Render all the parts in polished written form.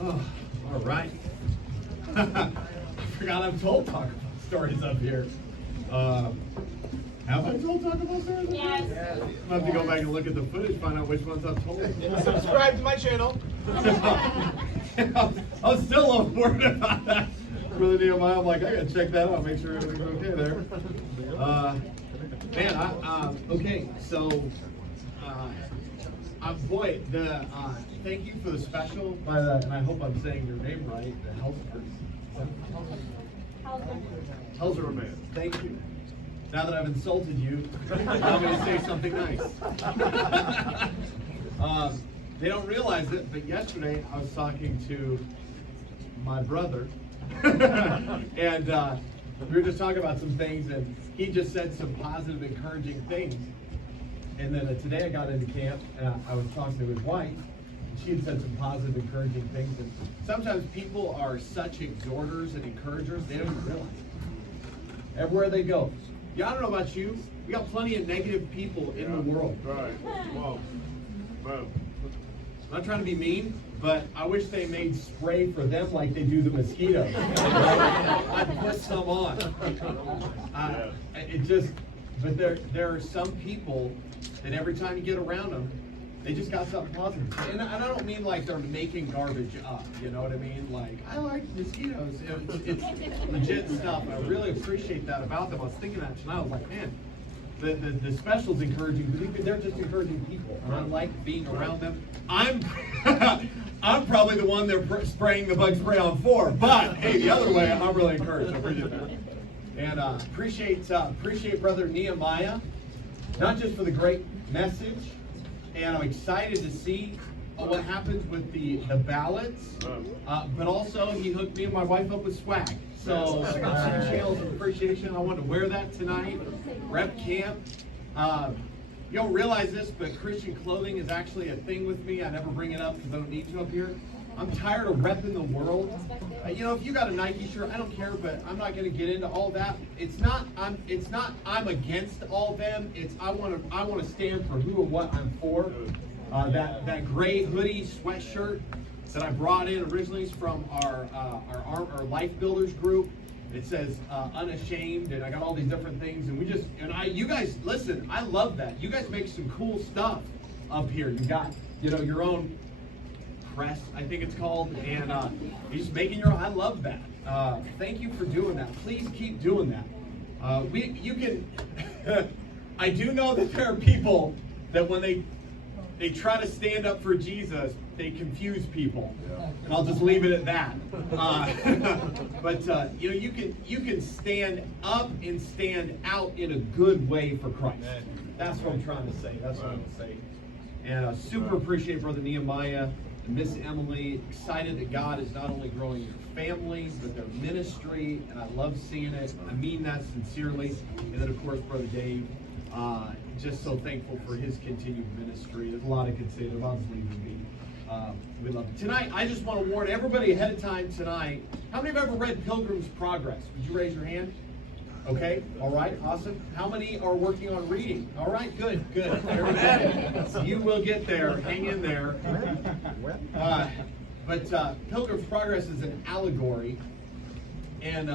Oh, all right. I forgot I've told Taco Bell stories up here. Have I told Taco Bell stories? Yes. I'll have to go back and look at the footage, find out which ones I've told. Subscribe to my channel. I'm still a little worried about that. Brother Nehemiah, I'm like, I gotta check that out, make sure everything's okay there. Okay, so, boy, thank you for the special, and I hope I'm saying your name right, the Helzer man. Thank you. Now that I've insulted you, I'm going to say something nice. They don't realize it, but yesterday I was talking to my brother, and we were just talking about some things, and he just said some positive, encouraging things. And then today I got into camp, and I was talking to his wife, and she had said some positive, encouraging things. And sometimes people are such exhorters and encouragers, they don't even realize it. Everywhere they go. Yeah, I don't know about you, we got plenty of negative people in the world. Right. Whoa. I'm not trying to be mean, but I wish they made spray for them like they do the mosquitoes. I'd put some on. But there are some people that every time you get around them, they just got something positive. And I don't mean like they're making garbage up, you know what I mean? Like, I like mosquitoes. It's legit stuff. I really appreciate that about them. I was thinking that tonight. I was like, man, the special's encouraging, but they're just encouraging people. And I like being around them. I'm probably the one they're spraying the bug spray on for. But, hey, the other way, I'm really encouraged. I appreciate that. And appreciate Brother Nehemiah, not just for the great message, and I'm excited to see what happens with the ballots, but also he hooked me and my wife up with swag. So I got some channels of appreciation. I wanted to wear that tonight. Rep camp. You don't realize this, but Christian clothing is actually a thing with me. I never bring it up because I don't need to up here. I'm tired of repping the world. You know, if you got a Nike shirt, I don't care, but I'm not going to get into all that. It's not I'm against all them. It's I want to stand for who and what I'm for. That gray hoodie sweatshirt that I brought in originally is from our Life Builders group. It says unashamed, and I got all these different things, and you guys listen. I love that. You guys make some cool stuff up here. You got your own press, I think it's called, and you're just making your own. I love that. Thank you for doing that. Please keep doing that. You can. I do know that there are people that when they try to stand up for Jesus, they confuse people, and I'll just leave it at that. But you can stand up and stand out in a good way for Christ. That's what I'm trying to say. That's what I'm going to say. And super appreciate Brother Nehemiah. Miss Emily, excited that God is not only growing your family, but their ministry, and I love seeing it. I mean that sincerely. And then, of course, Brother Dave, just so thankful for his continued ministry. There's a lot I could say, but I'll just leave it be. We love it. Tonight, I just want to warn everybody ahead of time tonight. How many have ever read Pilgrim's Progress? Would you raise your hand? Okay, all right, awesome. How many are working on reading? All right, good. There we go. You will get there. Hang in there. But Pilgrim's Progress is an allegory. And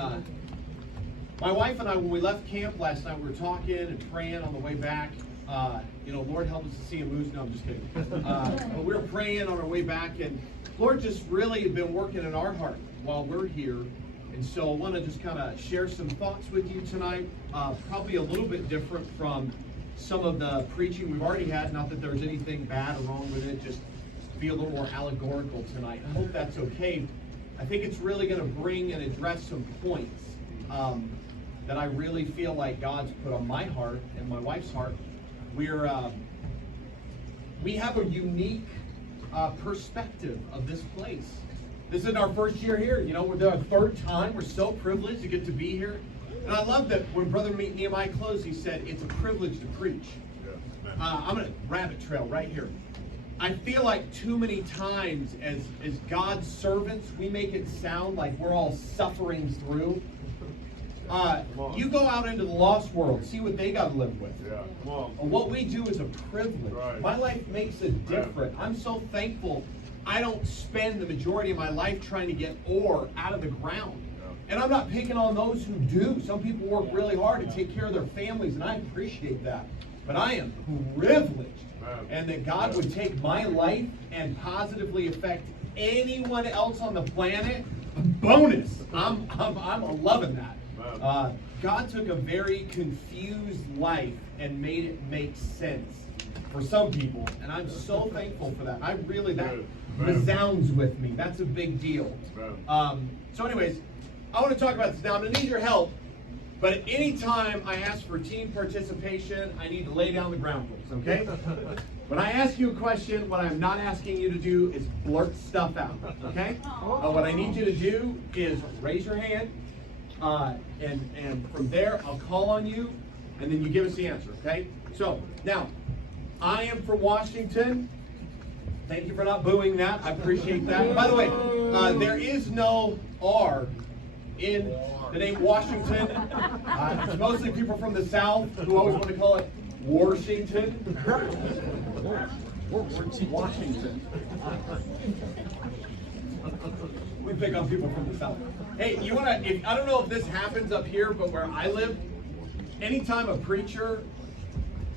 my wife and I, when we left camp last night, we were talking and praying on the way back. Lord help us to see a moose. No, I'm just kidding. But we were praying on our way back, and Lord just really been working in our heart while we're here. And so I want to just kind of share some thoughts with you tonight, probably a little bit different from some of the preaching we've already had. Not that there's anything bad or wrong with it, just be a little more allegorical tonight. I hope that's okay. I think it's really going to bring and address some points that I really feel like God's put on my heart and my wife's heart. We have a unique perspective of this place. This is our first year here. We're our third time. We're so privileged to get to be here. And I love that when Brother Nehemiah closed, he said, it's a privilege to preach. I'm going to rabbit trail right here. I feel like too many times as God's servants, we make it sound like we're all suffering through. You go out into the lost world, see what they got to live with. What we do is a privilege. My life makes a difference. I'm so thankful I don't spend the majority of my life trying to get ore out of the ground. And I'm not picking on those who do. Some people work really hard to take care of their families, and I appreciate that. But I am privileged, and that God would take my life and positively affect anyone else on the planet. Bonus. I'm loving that. God took a very confused life and made it make sense for some people, and I'm so thankful for that. That resounds with me. That's a big deal. So anyways, I want to talk about this now. I'm going to need your help, but at any time I ask for team participation, I need to lay down the ground rules, okay? When I ask you a question, what I'm not asking you to do is blurt stuff out, okay? What I need you to do is raise your hand, and from there I'll call on you, and then you give us the answer, okay? So, now, I am from Washington. Thank you for not booing that. I appreciate that. By the way, there is no R in the name Washington. It's mostly people from the South who always want to call it Washington. Washington. We pick on people from the South. Hey, you want to, I don't know if this happens up here, but where I live, anytime a preacher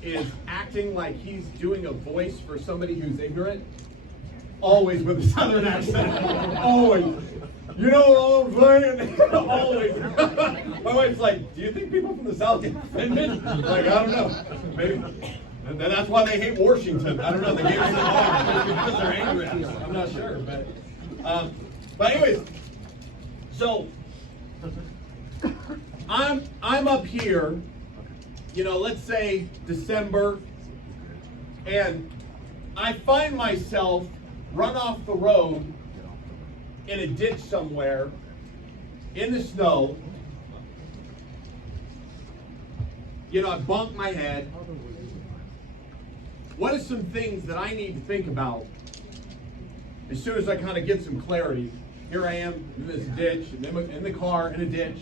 is acting like he's doing a voice for somebody who's ignorant, always with a Southern accent, always. You know what I'm saying? Always. My wife's like, do you think people from the South get offended? Like, I don't know. Maybe. And that's why they hate Washington. I don't know. They gave us the name because they're angry at us. I'm not sure. But anyways, so I'm up here, you know, let's say December, and I find myself run off the road in a ditch somewhere in the snow. You know, I bumped my head. What are some things that I need to think about as soon as I kind of get some clarity? Here I am in this ditch, and in the car in a ditch.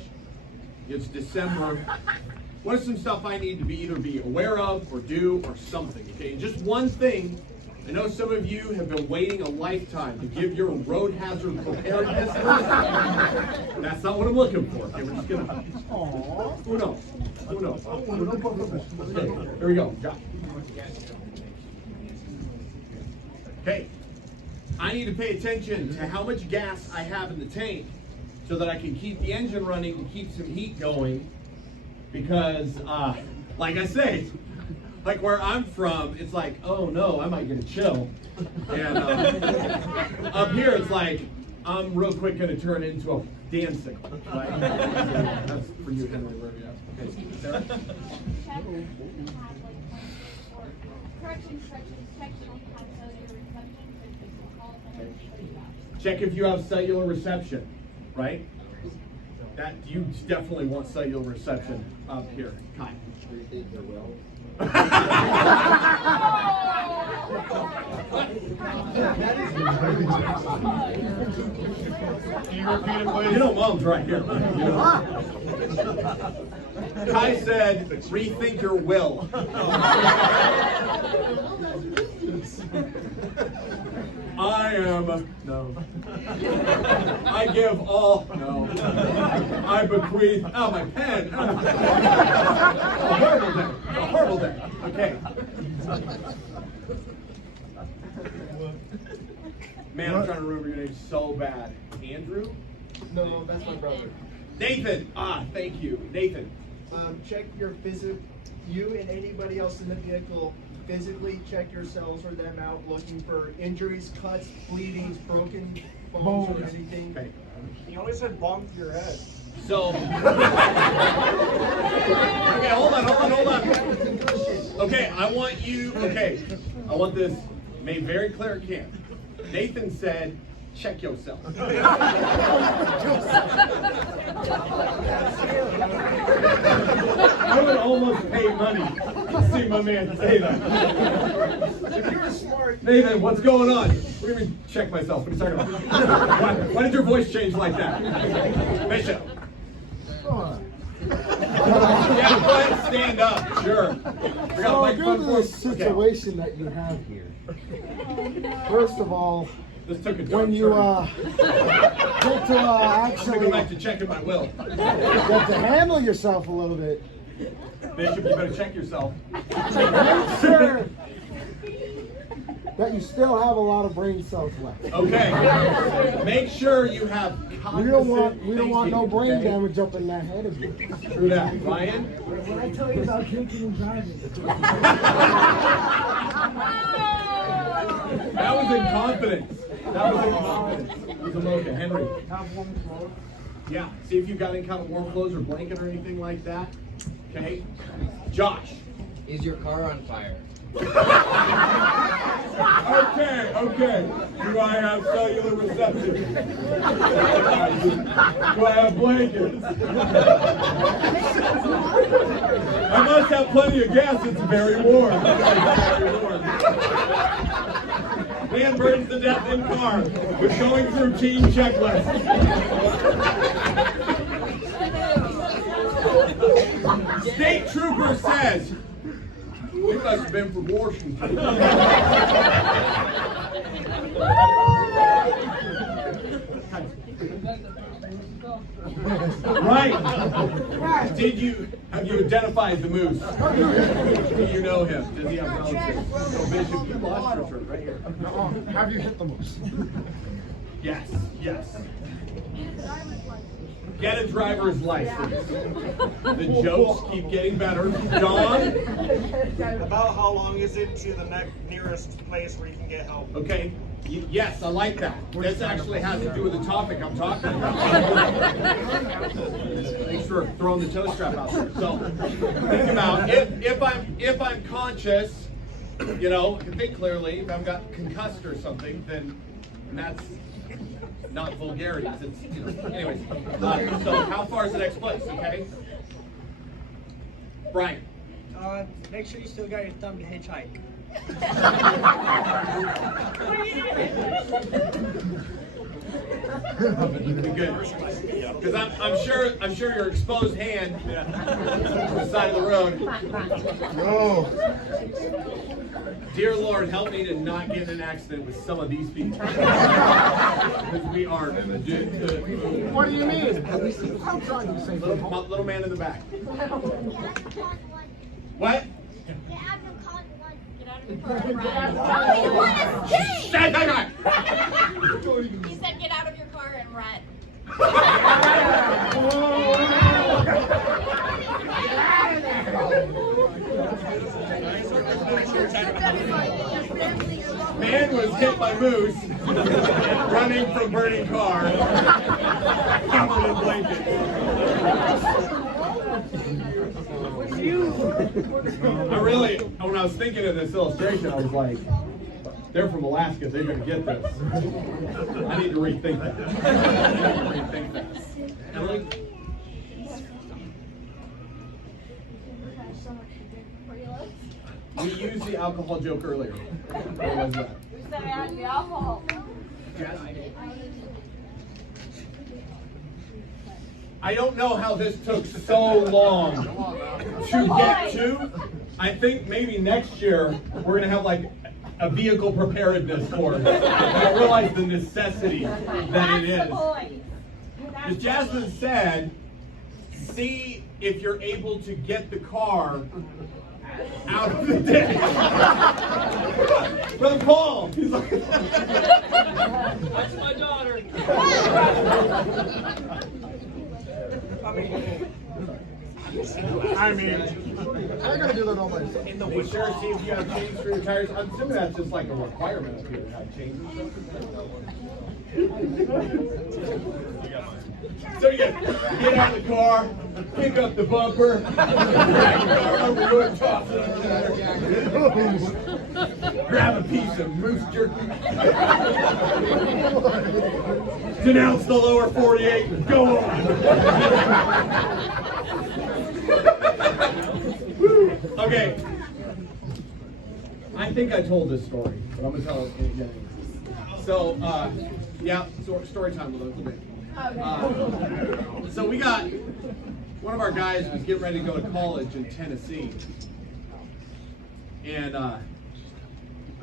It's December. What are some stuff I need to either be aware of or do or something? Okay, and just one thing. I know some of you have been waiting a lifetime to give your road hazard preparedness. That's not what I'm looking for. Okay, we're just gonna. Who knows? Who knows? Okay, here we go. Josh. Okay, I need to pay attention to how much gas I have in the tank so that I can keep the engine running and keep some heat going. Because, like I say, like where I'm from, it's like, oh no, I might get a chill. And up here, it's like, I'm real quick going to turn into a dancing. Right? That's for you, Henry. Where are you at? Okay, Sarah? Check if you have cellular reception, right? That you definitely want cellular reception up here. Kai. Can you repeat it, please? You know, Mom's right here. You know. Kai said, rethink your will. No. I give all, no. I bequeath, oh, my pen. A horrible day. A horrible day. Okay. Man, I'm trying to remember your name so bad. Andrew? No, that's my brother. Nathan. Thank you. Nathan. Check your you and anybody else in the vehicle, physically check yourselves or them out, looking for injuries, cuts, bleedings, broken bones, or anything. Okay. He always said bump your head. So, okay, hold on. Okay, I want this made very clear at camp. Nathan said, check yourself. I would almost pay money to see my man say that. If you're smart, Nathan, what's going on? What do you mean, check myself? What are you talking about? Why did your voice change like that? Bishop. Yeah, go ahead and stand up, sure. So due to the situation that you have here, first of all, This took a dark when you turn. get to I'm gonna actually go back to checking my will. get to handle yourself a little bit, Bishop, you better check yourself. make sure that you still have a lot of brain cells left. Okay. Make sure you have We don't want no thinking, brain okay? damage up in that head of yours. True that. Ryan? When I tell you about drinking and driving. That was in confidence. That was in confidence. It was a mocha. Henry. Yeah. See if you've got any kind of warm clothes or blanket or anything like that. Okay. Josh. Is your car on fire? Okay. Do I have cellular reception? Do I have blankets? I must have plenty of gas. It's very warm. Very warm. Man burns to death in car. We're going through team checklist. State trooper says, we must have been from Washington. Right. Have you identified the moose? Do you know him? Does he have relatives? So Bishop, you lost your shirt right here. Have you hit the moose? Yes. Get a driver's license. The jokes keep getting better. Don? About how long is it to the nearest place where you can get help? Okay. Yes, I like that. This actually has to do with the topic I'm talking about. Thanks for throwing the toe strap out there. So think about if I'm conscious, you know, can think clearly. If I've got concussed or something, then that's not vulgarities. It's, you know. Anyways, so how far is the next place? Okay. Brian. Make sure you still got your thumb to hitchhike. Good. Because I'm sure your exposed hand to the side of the road. No. Dear Lord, help me to not get in an accident with some of these people. Because we are. What do you mean? I'm trying to say Little man in the back. What? Get out of your car and run. Get out of your car and run. He said get out of your car and run. Man was hit by moose, running from burning car, covered in blankets. When I was thinking of this illustration, I was like, they're from Alaska, they're going to get this. I need to rethink that. Emily? We used the alcohol joke earlier. What was that? Who said I had the alcohol? I don't know how this took so long to get to. I think maybe next year we're gonna have like a vehicle preparedness course. I realize the necessity that it is. As Jasmine said, see if you're able to get the car out of the ditch. Brother Paul, he's like, That's my daughter. I mean, I'm gonna do that all myself. make sure see if you have change for your tires. I'm assuming that's just like a requirement up here to have change. So you get out of the car, pick up the bumper, grab a piece of moose jerky, denounce the lower 48, and go on. Okay. I think I told this story, but I'm gonna tell it again. So, yeah, story time a little bit. So we got one of our guys was getting ready to go to college in Tennessee, and I'm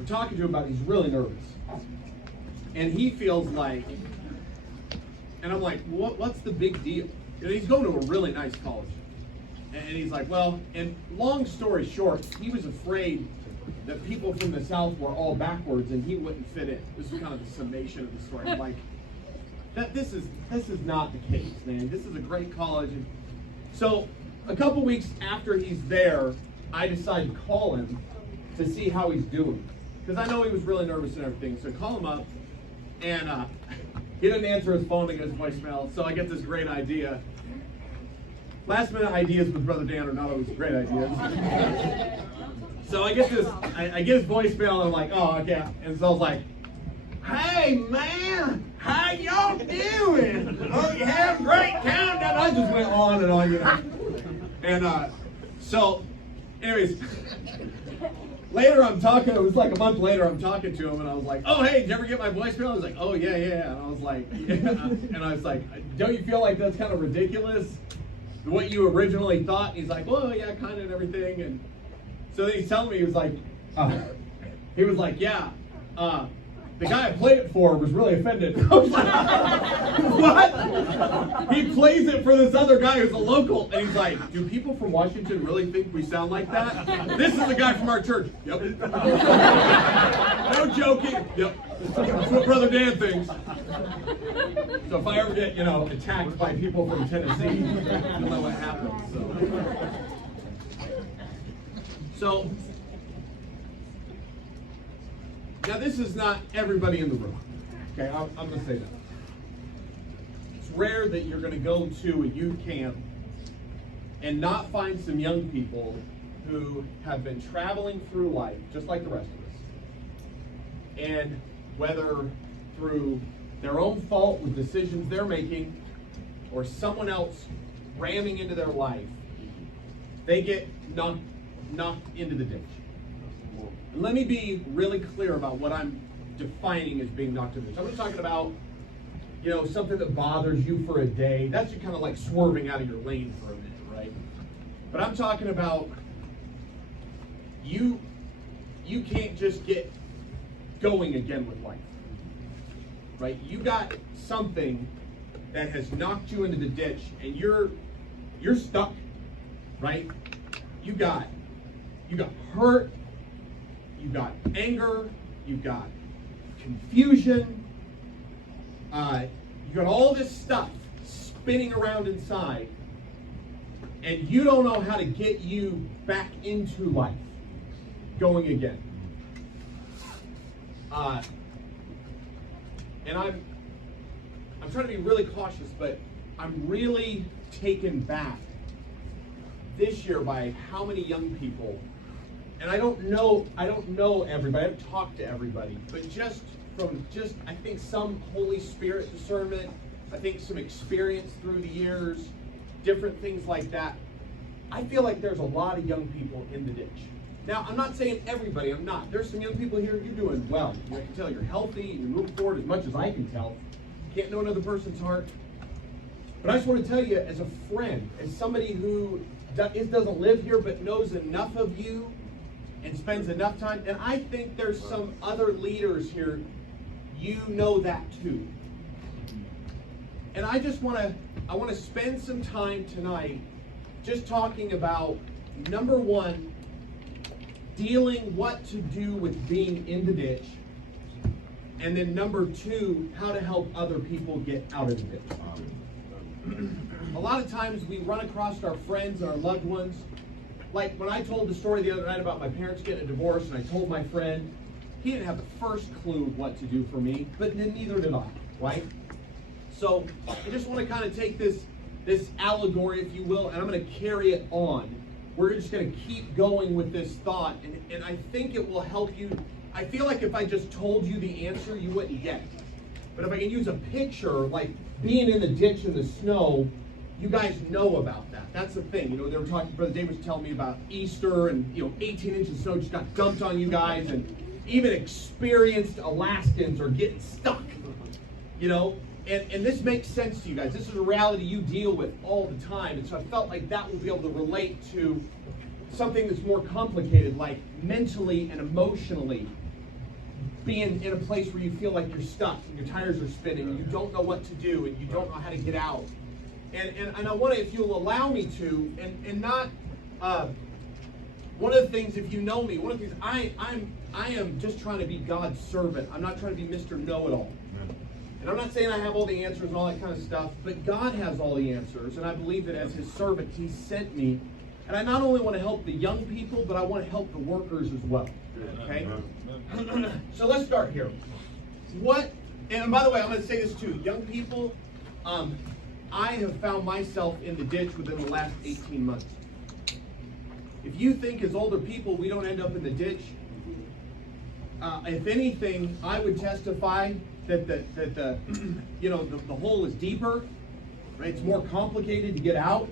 talking to him about it. He's really nervous, And he feels like, and I'm like, what's the big deal? And he's going to a really nice college. And he's like, well, and long story short, he was afraid that people from the South were all backwards and he wouldn't fit in. This is kind of the summation of the story. I'm like, this is not the case, man. This is a great college. And so a couple weeks after he's there, I decide to call him to see how he's doing. Because I know he was really nervous and everything. So I call him up, and he didn't answer his phone to get his voicemail. So I get this great idea. Last minute ideas with Brother Dan are not always great ideas. So I get his voicemail, and I'm like, oh, okay. And so I was like, hey, man, how y'all doing? Oh, you have a great countdown. I just went on and on, you know. And so, anyways, later I'm talking, it was like a month later, I'm talking to him, and I was like, oh, hey, did you ever get my voicemail? I was like, oh, yeah. And I was like, yeah. And I was like, don't you feel like that's kind of ridiculous? What you originally thought? And he's like, well, yeah, kind of, and everything. And so then he's telling me, he was like, yeah, the guy I played it for was really offended. I was like, what? He plays it for this other guy who's a local, and he's like, do people from Washington really think we sound like that? This is the guy from our church. Yep. No joking. Yep. That's what Brother Dan thinks. So if I ever get, attacked by people from Tennessee, you'll know what happens. So now this is not everybody in the room. Okay, I'm going to say that. It's rare that you're going to go to a youth camp and not find some young people who have been traveling through life just like the rest of us. And whether through their own fault with decisions they're making or someone else ramming into their life, they get knocked into the ditch. And let me be really clear about what I'm defining as being knocked into the ditch. I'm not talking about, something that bothers you for a day. That's just kind of like swerving out of your lane for a minute, right? But I'm talking about you can't just get going again with life. Right? You got something that has knocked you into the ditch and you're stuck, right? You got hurt, you got anger, you got confusion, you got all this stuff spinning around inside, and you don't know how to get you back into life, going again. And I'm trying to be really cautious, but I'm really taken back this year by how many young people, and I don't know everybody, I haven't talked to everybody, but I think some Holy Spirit discernment, I think some experience through the years, different things like that. I feel like there's a lot of young people in the ditch. Now, I'm not saying everybody, I'm not. There's some young people here, you're doing well. I can tell you're healthy, you're moving forward as much as I can tell. Can't know another person's heart. But I just want to tell you, as a friend, as somebody who doesn't live here but knows enough of you and spends enough time, and I think there's some other leaders here, you know that too. And I want to spend some time tonight just talking about, number one, dealing what to do with being in the ditch, and then number two, how to help other people get out of the ditch. A lot of times we run across our friends and our loved ones. Like when I told the story the other night about my parents getting a divorce, and I told my friend, he didn't have the first clue what to do for me, but neither did I, right? So I just want to kind of take this allegory, if you will, and I'm going to carry it on. We're just going to keep going with this thought, and I think it will help you. I feel like if I just told you the answer, you wouldn't get it. But if I can use a picture, like being in the ditch in the snow, you guys know about that. That's the thing. They were talking, Brother Dave was telling me about Easter, and 18 inches of snow just got dumped on you guys, and even experienced Alaskans are getting stuck. And this makes sense to you guys. This is a reality you deal with all the time. And so I felt like that will be able to relate to something that's more complicated, like mentally and emotionally being in a place where you feel like you're stuck and your tires are spinning and you don't know what to do and you don't know how to get out. And I want to, if you'll allow me to, and not, one of the things, if you know me, one of the things, I am just trying to be God's servant. I'm not trying to be Mr. Know-it-all. And I'm not saying I have all the answers and all that kind of stuff, but God has all the answers, and I believe that as His servant, He sent me. And I not only want to help the young people, but I want to help the workers as well. Okay? So let's start here. And by the way, I'm going to say this too. Young people, I have found myself in the ditch within the last 18 months. If you think as older people we don't end up in the ditch, if anything, I would testify that the hole is deeper, right? It's more complicated to get out,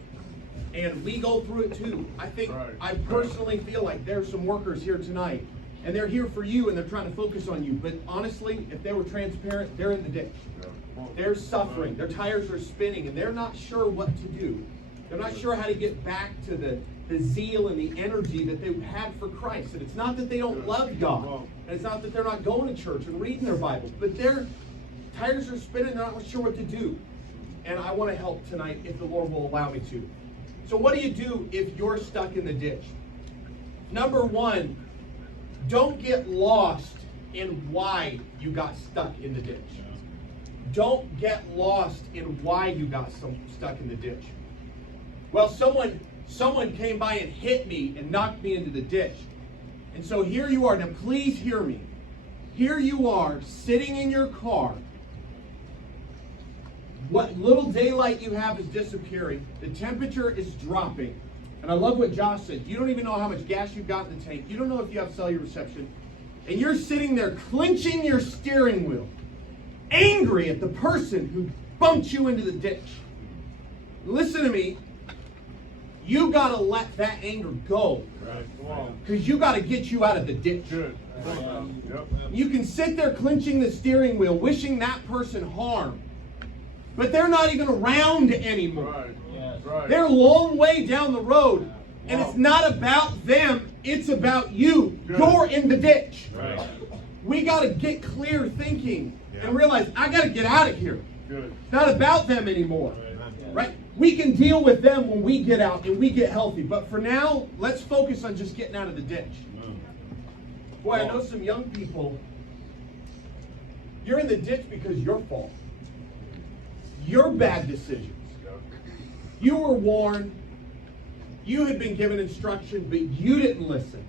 and we go through it too. I personally feel like there's some workers here tonight, and they're here for you, and they're trying to focus on you. But honestly, if they were transparent, they're in the ditch. They're suffering. Their tires are spinning, and they're not sure what to do. They're not sure how to get back to the zeal and the energy that they had for Christ. And it's not that they don't love God. And it's not that they're not going to church and reading their Bible. But their tires are spinning. They're not sure what to do. And I want to help tonight if the Lord will allow me to. So what do you do if you're stuck in the ditch? Number one, don't get lost in why you got stuck in the ditch. Don't get lost in why you got stuck in the ditch. Well, someone came by and hit me and knocked me into the ditch. And so here you are. Now, please hear me. Here you are sitting in your car. What little daylight you have is disappearing. The temperature is dropping. And I love what Josh said. You don't even know how much gas you've got in the tank. You don't know if you have cellular reception. And you're sitting there clenching your steering wheel, angry at the person who bumped you into the ditch. Listen to me. You got to let that anger go. Because you got to get you out of the ditch. You can sit there clenching the steering wheel, wishing that person harm. But they're not even around anymore. They're a long way down the road. And it's not about them. It's about you. You're in the ditch. We got to get clear thinking and realize, I got to get out of here. It's not about them anymore. Right? We can deal with them when we get out and we get healthy. But for now, let's focus on just getting out of the ditch. Boy, I know some young people, you're in the ditch because your fault. Your bad decisions. You were warned. You had been given instruction, but you didn't listen.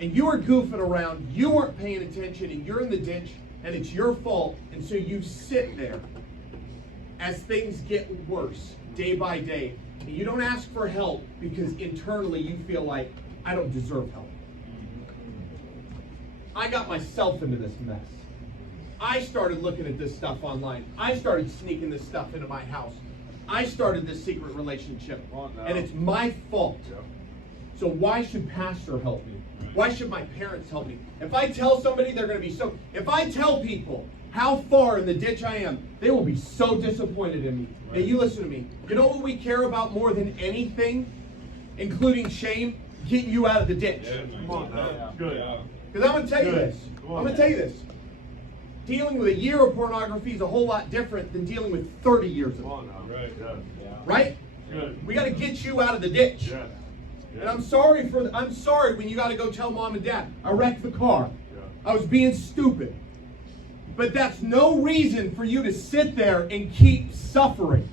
And you were goofing around. You weren't paying attention, and you're in the ditch, and it's your fault. And so you sit there as things get worse day by day. And you don't ask for help because internally you feel like, I don't deserve help. I got myself into this mess. I started looking at this stuff online. I started sneaking this stuff into my house. I started this secret relationship. And it's my fault. So why should pastor help me? Why should my parents help me? If I tell somebody, they're going to be so... If I tell people how far in the ditch I am, they will be so disappointed in me. Now you listen to me. You know what we care about more than anything, including shame? Getting you out of the ditch. Come on now. Good. Because I'm going to tell you this. I'm going to tell you this. Dealing with a year of pornography is a whole lot different than dealing with 30 years of it. Right? Good. We got to get you out of the ditch. And I'm sorry when you got to go tell mom and dad, I wrecked the car. I was being stupid. But that's no reason for you to sit there and keep suffering.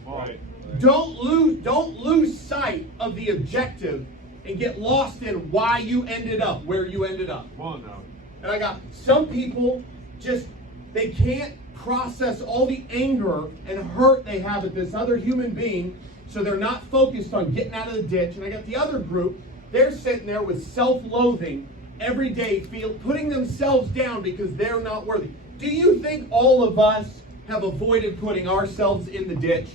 Don't lose sight of the objective and get lost in why you ended up where you ended up. And I got some people just, they can't process all the anger and hurt they have at this other human being, so they're not focused on getting out of the ditch. And I got the other group, they're sitting there with self-loathing every day, putting themselves down because they're not worthy. Do you think all of us have avoided putting ourselves in the ditch?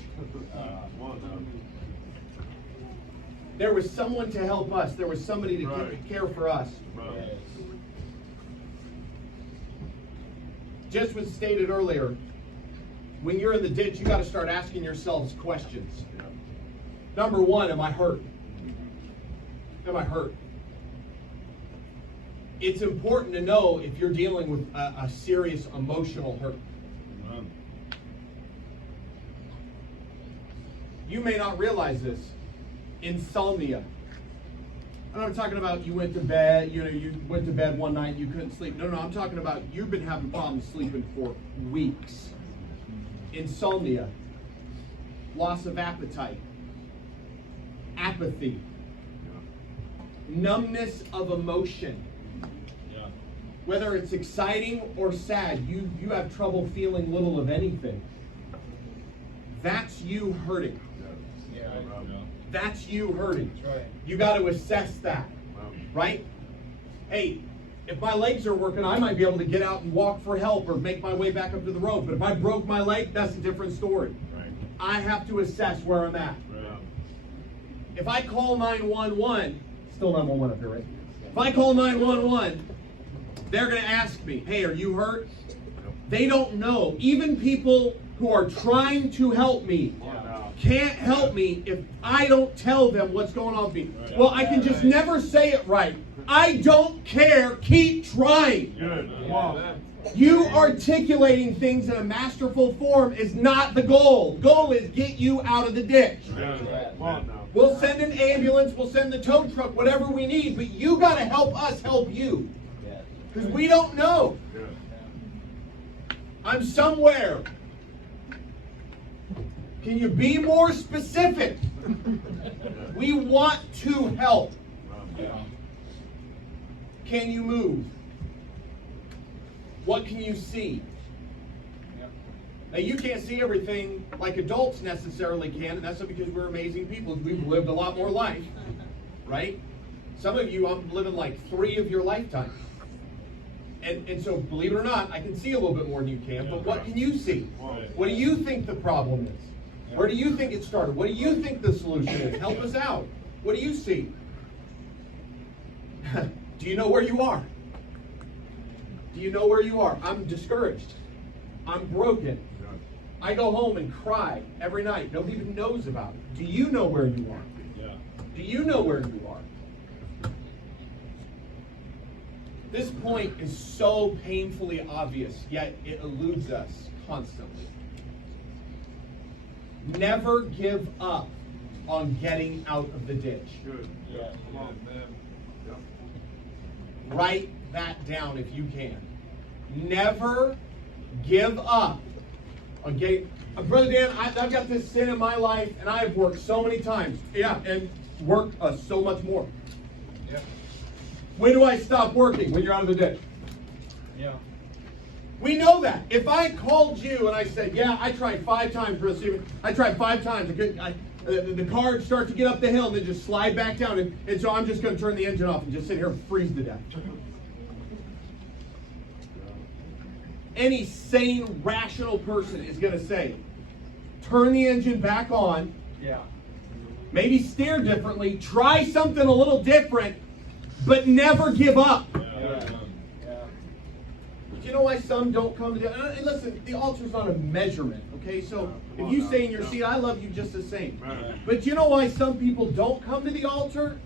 There was someone to help us. There was somebody to care for us. Just was stated earlier, when you're in the ditch, you got to start asking yourselves questions. Number one, am I hurt? Am I hurt? it's important to know if you're dealing with a serious emotional hurt. You may not realize this. Insomnia. I'm not talking about you went to bed, you went to bed one night and you couldn't sleep. No, I'm talking about you've been having problems sleeping for weeks. Insomnia. Loss of appetite. Apathy. Numbness of emotion. Whether it's exciting or sad, you have trouble feeling little of anything. That's you hurting. That's you hurting. You got to assess that, right? Hey, if my legs are working, I might be able to get out and walk for help or make my way back up to the road. But if I broke my leg, that's a different story. I have to assess where I'm at. If I call 911, still 911 up here, right? If I call 911, they're going to ask me, hey, are you hurt? They don't know. Even people who are trying to help me can't help me if I don't tell them what's going on with me. Well, I can just never say it right. I don't care. Keep trying. You articulating things in a masterful form is not the goal. The goal is get you out of the ditch. We'll send an ambulance, we'll send the tow truck, whatever we need, but you got to help us help you. Because we don't know. I'm somewhere. Can you be more specific? We want to help. Can you move? What can you see? Now, you can't see everything like adults necessarily can, and that's not because we're amazing people. We've lived a lot more life, right? Some of you, I'm living like 3 of your lifetimes. And so, believe it or not, I can see a little bit more than you can, but what can you see? What do you think the problem is? Where do you think it started? What do you think the solution is? Help us out. What do you see? Do you know where you are? Do you know where you are? I'm discouraged. I'm broken. I go home and cry every night. Nobody even knows about it. Do you know where you are? Do you know where you are? This point is so painfully obvious, yet it eludes us constantly. Never give up on getting out of the ditch. Write that down if you can. Never give up on getting. Brother Dan, I've got this sin in my life, and I have worked so many times. Yeah, and worked so much more. Yeah. When do I stop working? When you're out of the ditch. Yeah. We know that. If I called you and I said, yeah, I tried 5 times, Brother Stephen. I tried 5 times. The car would start to get up the hill and then just slide back down. And so I'm just going to turn the engine off and just sit here and freeze to death. Any sane, rational person is going to say, turn the engine back on. Yeah. Maybe steer differently. Try something a little different, but never give up. Do you know why some don't come to the altar? And listen, the altar's not a measurement, okay? So if you say in your seat, I love you just the same. But you know why some people don't come to the altar?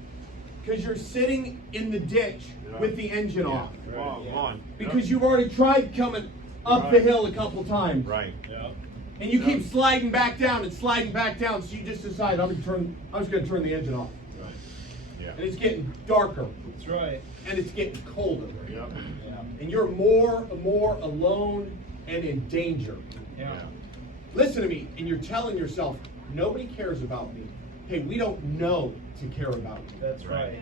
Because you're sitting in the ditch with the engine off. Because you've already tried coming up the hill a couple times. And you keep sliding back down and sliding back down, so you just decide, I'm just going to turn the engine off. And it's getting darker. That's right. And it's getting colder. And you're more alone and in danger. Listen to me, and you're telling yourself, nobody cares about me. Hey, we don't know to care about you. That's right.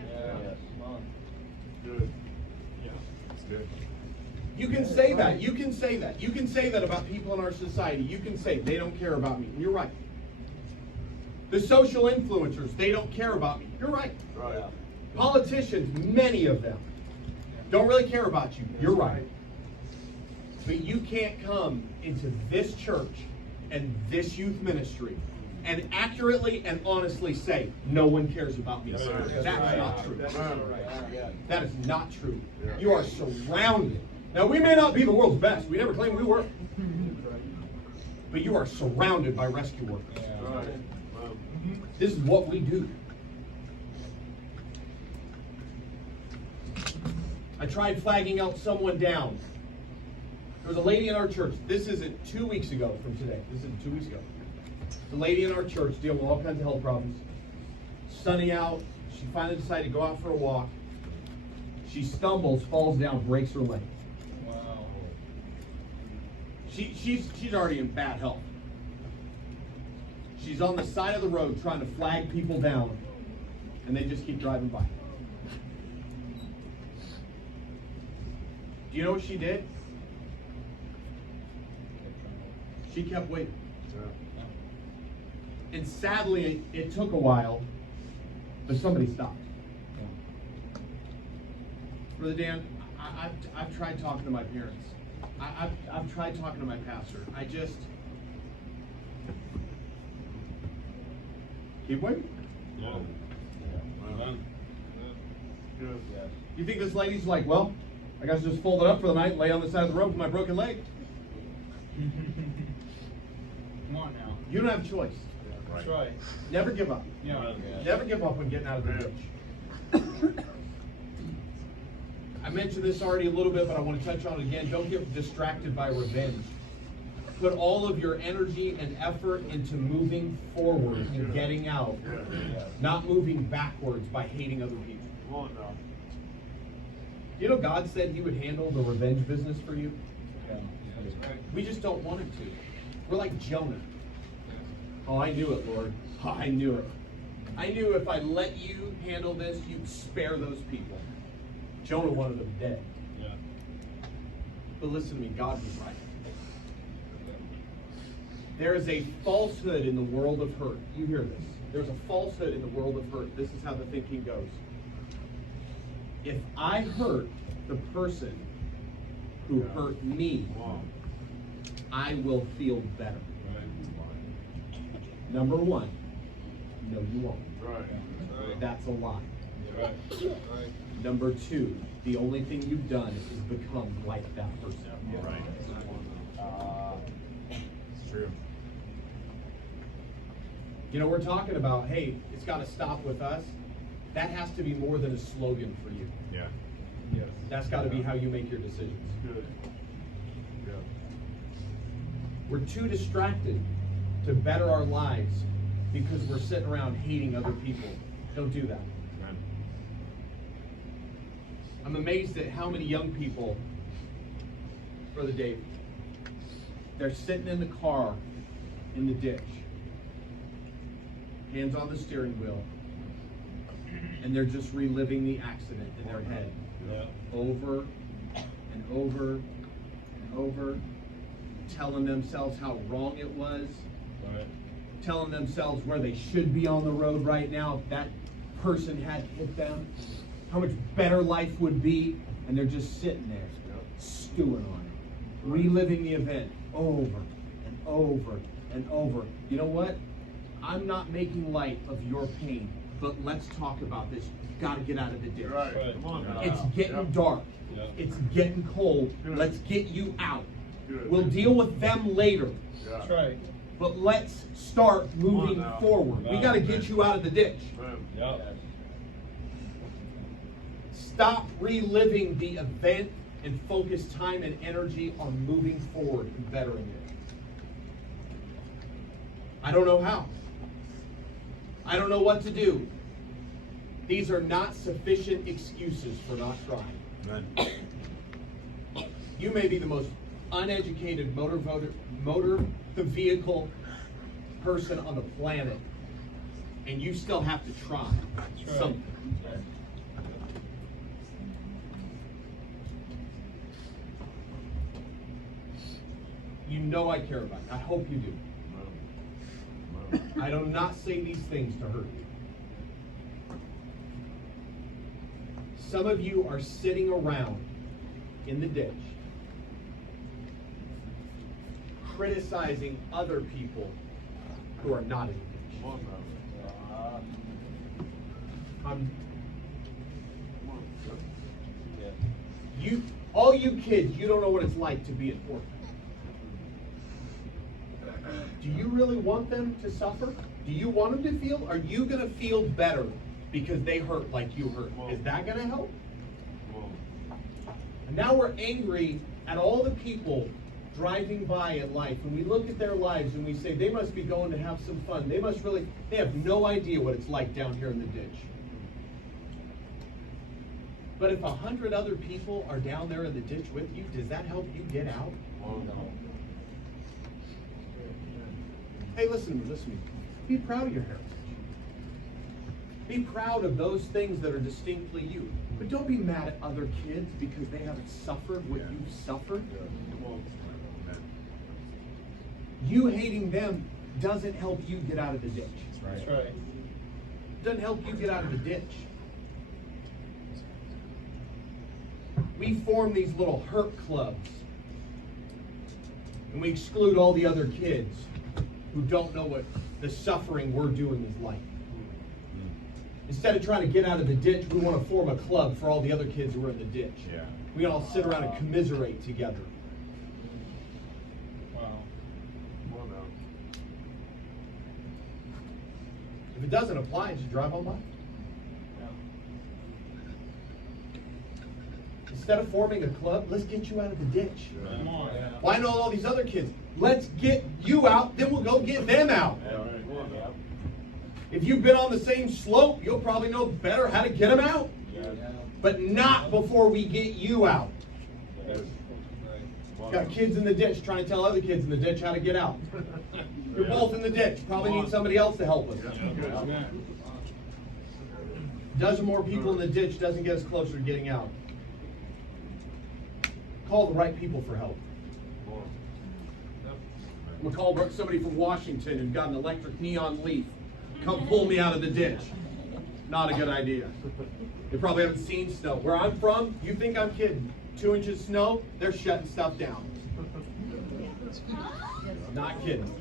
Good. Yeah, that's good. You can say that. You can say that. You can say that about people in our society. You can say they don't care about me. You're right. The social influencers, they don't care about me. You're right. Politicians, many of them, don't really care about you. You're right. But you can't come into this church and this youth ministry and accurately and honestly say, no one cares about me. That's not true. That is not true. You are surrounded. Now, we may not be the world's best. We never claimed we were. But you are surrounded by rescue workers. This is what we do. I tried flagging out someone down. There was a lady in our church. This isn't 2 weeks ago from today. This isn't 2 weeks ago. The lady in our church dealing with all kinds of health problems. Sunny out. She finally decided to go out for a walk. She stumbles, falls down, breaks her leg. Wow. She's already in bad health. She's on the side of the road trying to flag people down, and they just keep driving by. Do you know what she did? She kept waiting. And sadly, it took a while, but somebody stopped. Brother Dan, I've tried talking to my parents. I've tried talking to my pastor. I just keep waiting. You think this lady's like, well, I guess I'll just fold it up for the night and lay on the side of the road with my broken leg? Come on now. You don't have a choice. That's right. Never give up. Yeah. Never give up when getting out of the ditch. I mentioned this already a little bit, but I want to touch on it again. Don't get distracted by revenge. Put all of your energy and effort into moving forward and getting out, not moving backwards by hating other people. Come on now. You know, God said He would handle the revenge business for you. Yeah. That's right. We just don't want Him to. We're like Jonah. Oh, I knew it, Lord. Oh, I knew it. I knew if I let you handle this, you'd spare those people. Jonah wanted them dead. Yeah. But listen to me, God was right. There is a falsehood in the world of hurt. You hear this. There's a falsehood in the world of hurt. This is how the thinking goes. If I hurt the person who hurt me, I will feel better. Number one, no, you won't. That's a lie. Number two, the only thing you've done is become like that person. It's true. You know, we're talking about, hey, it's got to stop with us. That has to be more than a slogan for you. Yeah. Yes. That's got to be how you make your decisions. Good. Yeah. We're too distracted to better our lives because we're sitting around hating other people. Don't do that. Amen. I'm amazed at how many young people, Brother Dave, they're sitting in the car in the ditch, hands on the steering wheel, and they're just reliving the accident in their head over and over and over, telling themselves how wrong it was, telling themselves where they should be on the road right now if that person had hit them, how much better life would be, and they're just sitting there stewing on it, reliving the event over and over and over. You know what? I'm not making light of your pain, but let's talk about this. You've got to get out of the ditch. Right. Come on now. It's getting dark. Yeah. It's getting cold. Good. Let's get you out. Good. We'll deal with them later. That's right. But let's start moving now. forward. We got to get you out of the ditch. Amen. Yep. Stop reliving the event and focus time and energy on moving forward and bettering it. I don't know how. I don't know what to do. These are not sufficient excuses for not trying. Amen. You may be the most uneducated motor vehicle person on the planet, and you still have to try right. something. You know I care about you. I hope you do. I do not say these things to hurt you. Some of you are sitting around in the ditch criticizing other people who are not in the ditch. Come on now. I'm, Come on. all you kids, you don't know what it's like to be an orphan. Do you really want them to suffer? Do you want them to feel? Are you going to feel better because they hurt like you hurt? Is that going to help? Come on. And now we're angry at all the people driving by in life, and we look at their lives and we say, they must be going to have some fun. They have no idea what it's like down here in the ditch. But if 100 other people are down there in the ditch with you, does that help you get out? Hey, listen to me. Be proud of your heritage. Be proud of those things that are distinctly you. But don't be mad at other kids because they haven't suffered what you've suffered. You hating them doesn't help you get out of the ditch. That's right. Doesn't help you get out of the ditch. We form these little hurt clubs, and we exclude all the other kids who don't know what the suffering we're doing is like. Instead of trying to get out of the ditch, we want to form a club for all the other kids who are in the ditch. Yeah. We all sit around and commiserate together. Wow. If it doesn't apply, just drive on by. Instead of forming a club, let's get you out of the ditch. Come on. Why not all these other kids? Let's get you out, then we'll go get them out. If you've been on the same slope, you'll probably know better how to get them out. But not before we get you out. Got kids in the ditch trying to tell other kids in the ditch how to get out. You're both in the ditch. Probably need somebody else to help us. A dozen more people in the ditch doesn't get us closer to getting out. Call the right people for help. I'm gonna call somebody from Washington who's got an electric neon leaf. Come pull me out of the ditch. Not a good idea. They probably haven't seen snow. Where I'm from, you think I'm kidding. 2 inches of snow, they're shutting stuff down. Not kidding.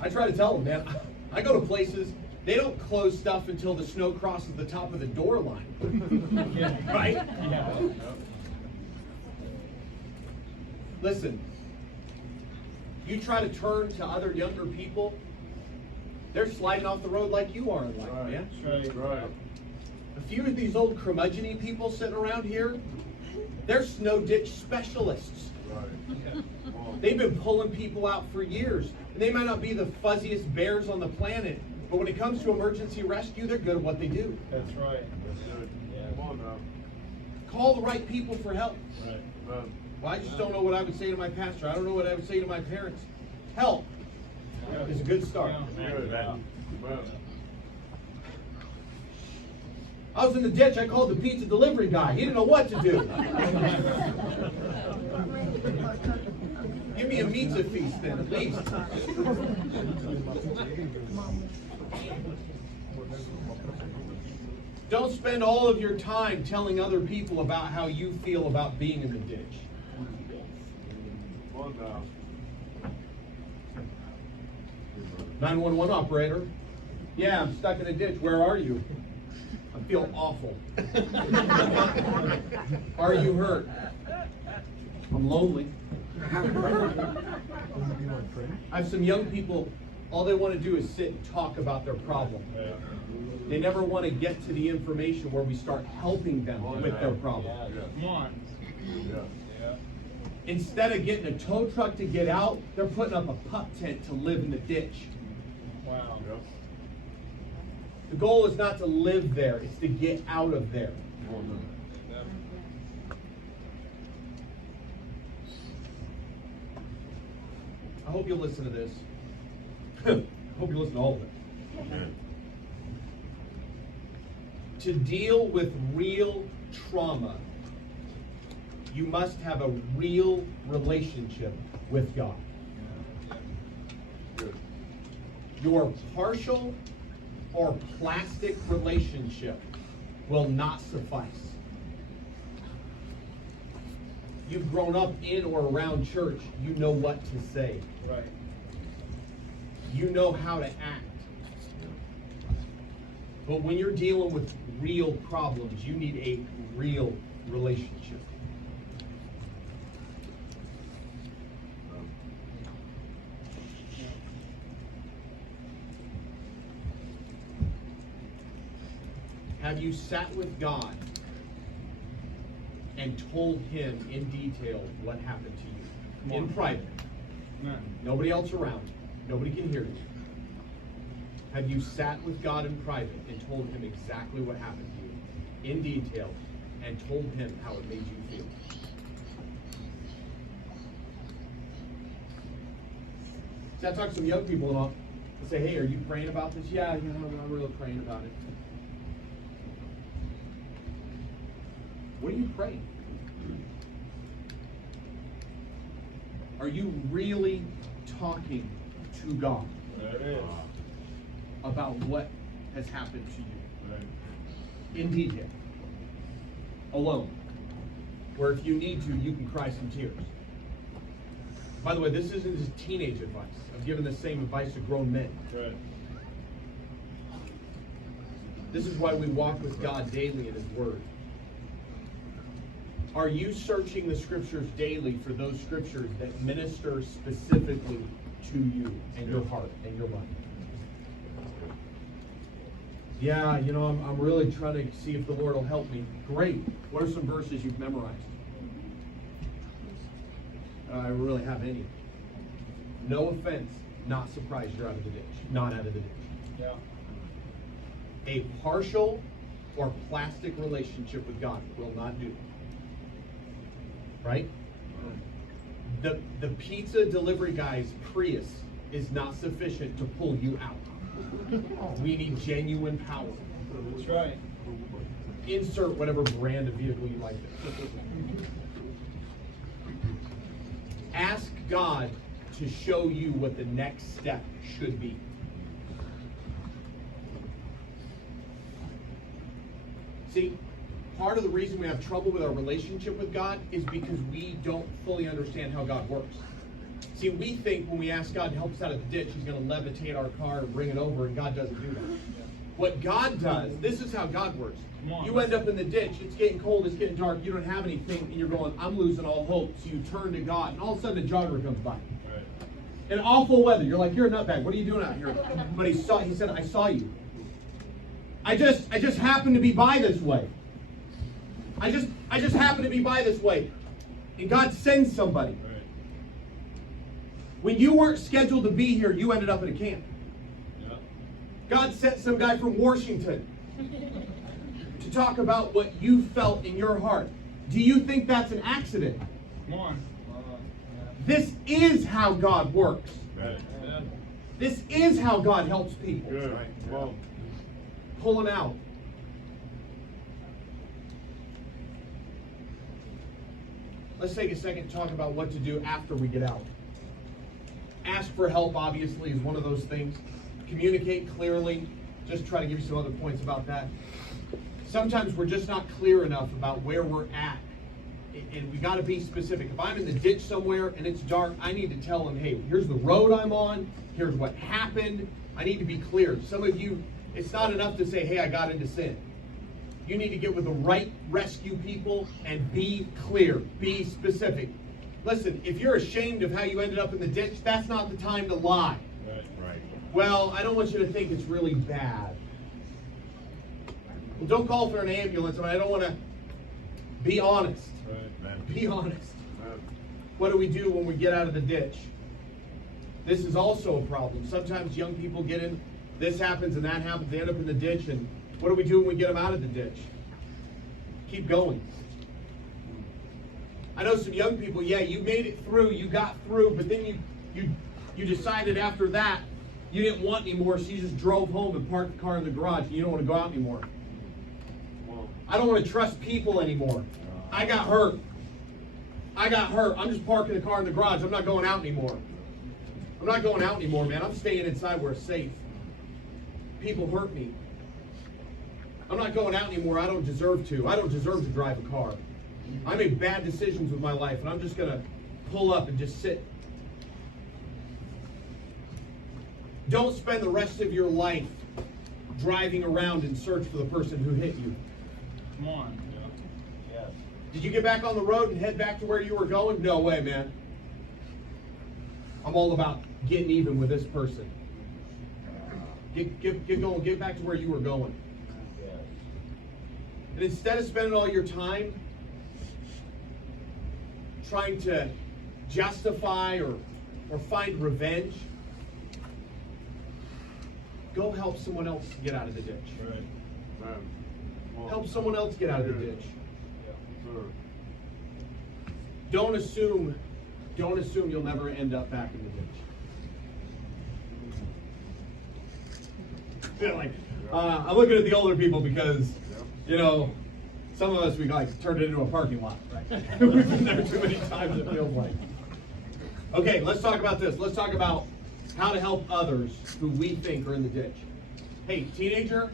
I try to tell them, man, I go to places, they don't close stuff until the snow crosses the top of the door line. Right? Yeah. Listen, you try to turn to other younger people, they're sliding off the road like you are in life, man. That's right. A few of these old curmudgeon-y people sitting around here, they're snow ditch specialists. They've been pulling people out for years. And they might not be the fuzziest bears on the planet, but when it comes to emergency rescue, they're good at what they do. That's right. Call the right people for help. Right. Well, I just don't know what I would say to my pastor. I don't know what I would say to my parents. Help is a good start. I was in the ditch. I called the pizza delivery guy. He didn't know what to do. Give me a pizza feast then, at least. Don't spend all of your time telling other people about how you feel about being in the ditch. 911 operator. Yeah, I'm stuck in a ditch. Where are you? I feel awful. Are you hurt? I'm lonely. I have some young people, all they want to do is sit and talk about their problem. They never want to get to the information where we start helping them with their problem. Come on. Instead of getting a tow truck to get out, they're putting up a pup tent to live in the ditch. Wow. The goal is not to live there, it's to get out of there. I hope you'll listen to this. I hope you listen to all of it. To deal with real trauma, you must have a real relationship with God. Your partial or plastic relationship will not suffice. You've grown up in or around church, you know what to say. Right. You know how to act. But when you're dealing with real problems, you need a real relationship. Have you sat with God and and told him in detail what happened to you. Come In on. private. Amen. Nobody else around. Nobody can hear you. Have you sat with God in private and told him exactly what happened to you in detail and told him how it made you feel? See, I talk to some young people and I'll say, hey, are you praying about this? Yeah, I'm really praying about it. What are you praying? Are you really talking to God There it is. about what has happened to you? In detail. Alone. Where if you need to, you can cry some tears. By the way, this isn't just teenage advice. I've given the same advice to grown men. Good. This is why we walk with God daily in His Word. Are you searching the Scriptures daily for those Scriptures that minister specifically to you and your heart and your mind? Yeah, I'm really trying to see if the Lord will help me. Great. What are some verses you've memorized? I really have any. No offense, not surprised you're out of the ditch. Not out of the ditch. Yeah. A partial or plastic relationship with God will not do. Right? The pizza delivery guy's Prius is not sufficient to pull you out. We need genuine power. That's right. Insert whatever brand of vehicle you like. Ask God to show you what the next step should be. See, part of the reason we have trouble with our relationship with God is because we don't fully understand how God works. See, we think when we ask God to help us out of the ditch, He's going to levitate our car and bring it over, and God doesn't do that. What God does, this is how God works. You end up in the ditch, it's getting cold, it's getting dark, you don't have anything, and you're going, I'm losing all hope. So you turn to God, and all of a sudden a jogger comes by. Right. In awful weather, you're like, you're a nutbag, what are you doing out here? But he said, I saw you. I just happened to be by this way. I just happened to be by this way. And God sends somebody. Right. When you weren't scheduled to be here, you ended up in a camp. Yeah. God sent some guy from Washington to talk about what you felt in your heart. Do you think that's an accident? Come on. This is how God works. Right. Yeah. This is how God helps people. Good. Well, Pulling out. Let's take a second to talk about what to do after we get out. Ask for help, obviously, is one of those things. Communicate clearly. Just try to give you some other points about that. Sometimes we're just not clear enough about where we're at. And we got to be specific. If I'm in the ditch somewhere and it's dark, I need to tell them, hey, here's the road I'm on. Here's what happened. I need to be clear. Some of you, it's not enough to say, hey, I got into sin. You need to get with the right rescue people and be clear, be specific. Listen, if you're ashamed of how you ended up in the ditch, that's not the time to lie. right. Well, I don't want you to think it's really bad. Well, don't call for an ambulance, but I don't want to. Be honest. Right. Be honest. What do we do when we get out of the ditch? This is also a problem. Sometimes young people get in, this happens and that happens, they end up in the ditch, and what do we do when we get them out of the ditch? Keep going. I know some young people, yeah, you made it through, you got through, but then you decided after that you didn't want any more, so you just drove home and parked the car in the garage, and you don't want to go out anymore. I don't want to trust people anymore. I got hurt. I'm just parking the car in the garage. I'm not going out anymore. I'm not going out anymore, man. I'm staying inside where it's safe. People hurt me. I'm not going out anymore. I don't deserve to. I don't deserve to drive a car. I made bad decisions with my life, and I'm just going to pull up and just sit. Don't spend the rest of your life driving around in search for the person who hit you. Come on. Yeah. Yes. Did you get back on the road and head back to where you were going? No way, man. I'm all about getting even with this person. Get going. Get back to where you were going. Yes. And instead of spending all your time trying to justify or find revenge, go help someone else get out of the ditch. Right. Man. Well, Help someone else get out of the ditch. sir. Don't assume you'll never end up back in the ditch. Yeah, like, I'm looking at the older people because, you know, some of us, we like turned it into a parking lot, right? We've been there too many times, it feels like. Okay, let's talk about this. Let's talk about how to help others who we think are in the ditch. Hey, teenager,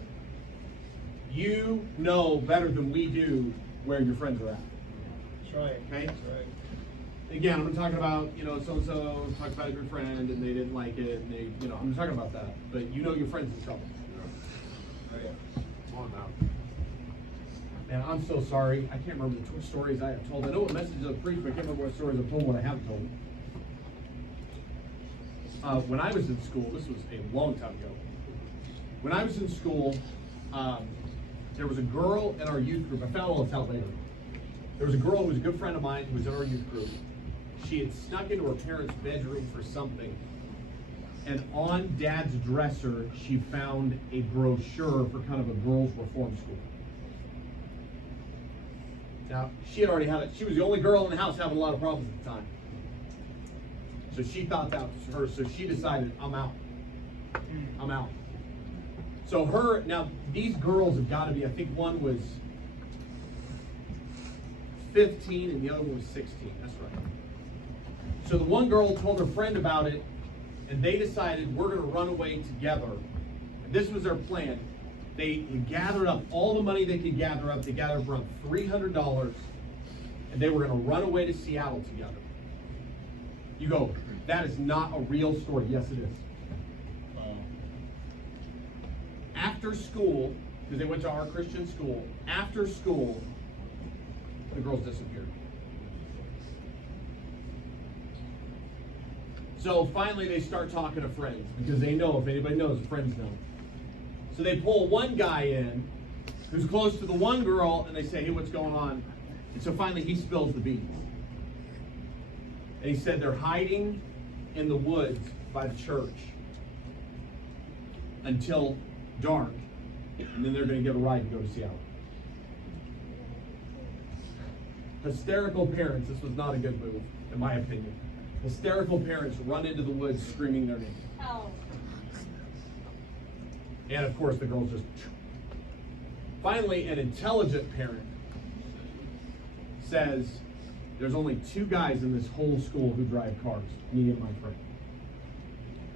you know better than we do where your friends are at. That's right. Okay? That's right. Again, I'm talking about, you know, so-and-so talked about a good friend and they didn't like it and they, you know, I'm talking about that. But you know your friend's in trouble. Come on now. Man, I'm so sorry. I can't remember the two stories I have told. I know what messages I've preached, but I can't remember what stories I've told, what I haven't told. When I was in school, this was a long time ago. When I was in school, there was a girl in our youth group. I found all this out later. There was a girl who was a good friend of mine who was in our youth group. She had snuck into her parents' bedroom for something. And on Dad's dresser, she found a brochure for kind of a girls' reform school. Now, she had already had it. She was the only girl in the house having a lot of problems at the time. So she thought that was her. So she decided, I'm out. I'm out. So now these girls have got to be, I think one was 15 and the other one was 16. That's right. So the one girl told her friend about it, and they decided we're going to run away together. And this was their plan. They gathered up all the money they could gather up. They gathered up around $300, and they were going to run away to Seattle together. You go, that is not a real story. Yes, it is. After school, because they went to our Christian school, after school, the girls disappeared. So finally they start talking to friends, because they know, if anybody knows, friends know. So they pull one guy in who's close to the one girl, and they say, hey, what's going on? And so finally he spills the beans. And he said they're hiding in the woods by the church until dark, and then they're going to get a ride to go to Seattle. Hysterical parents, this was not a good move, in my opinion. Hysterical parents run into the woods screaming their name. Oh. And of course the girls just... Finally, an intelligent parent says, there's only 2 guys in this whole school who drive cars, me and my friend.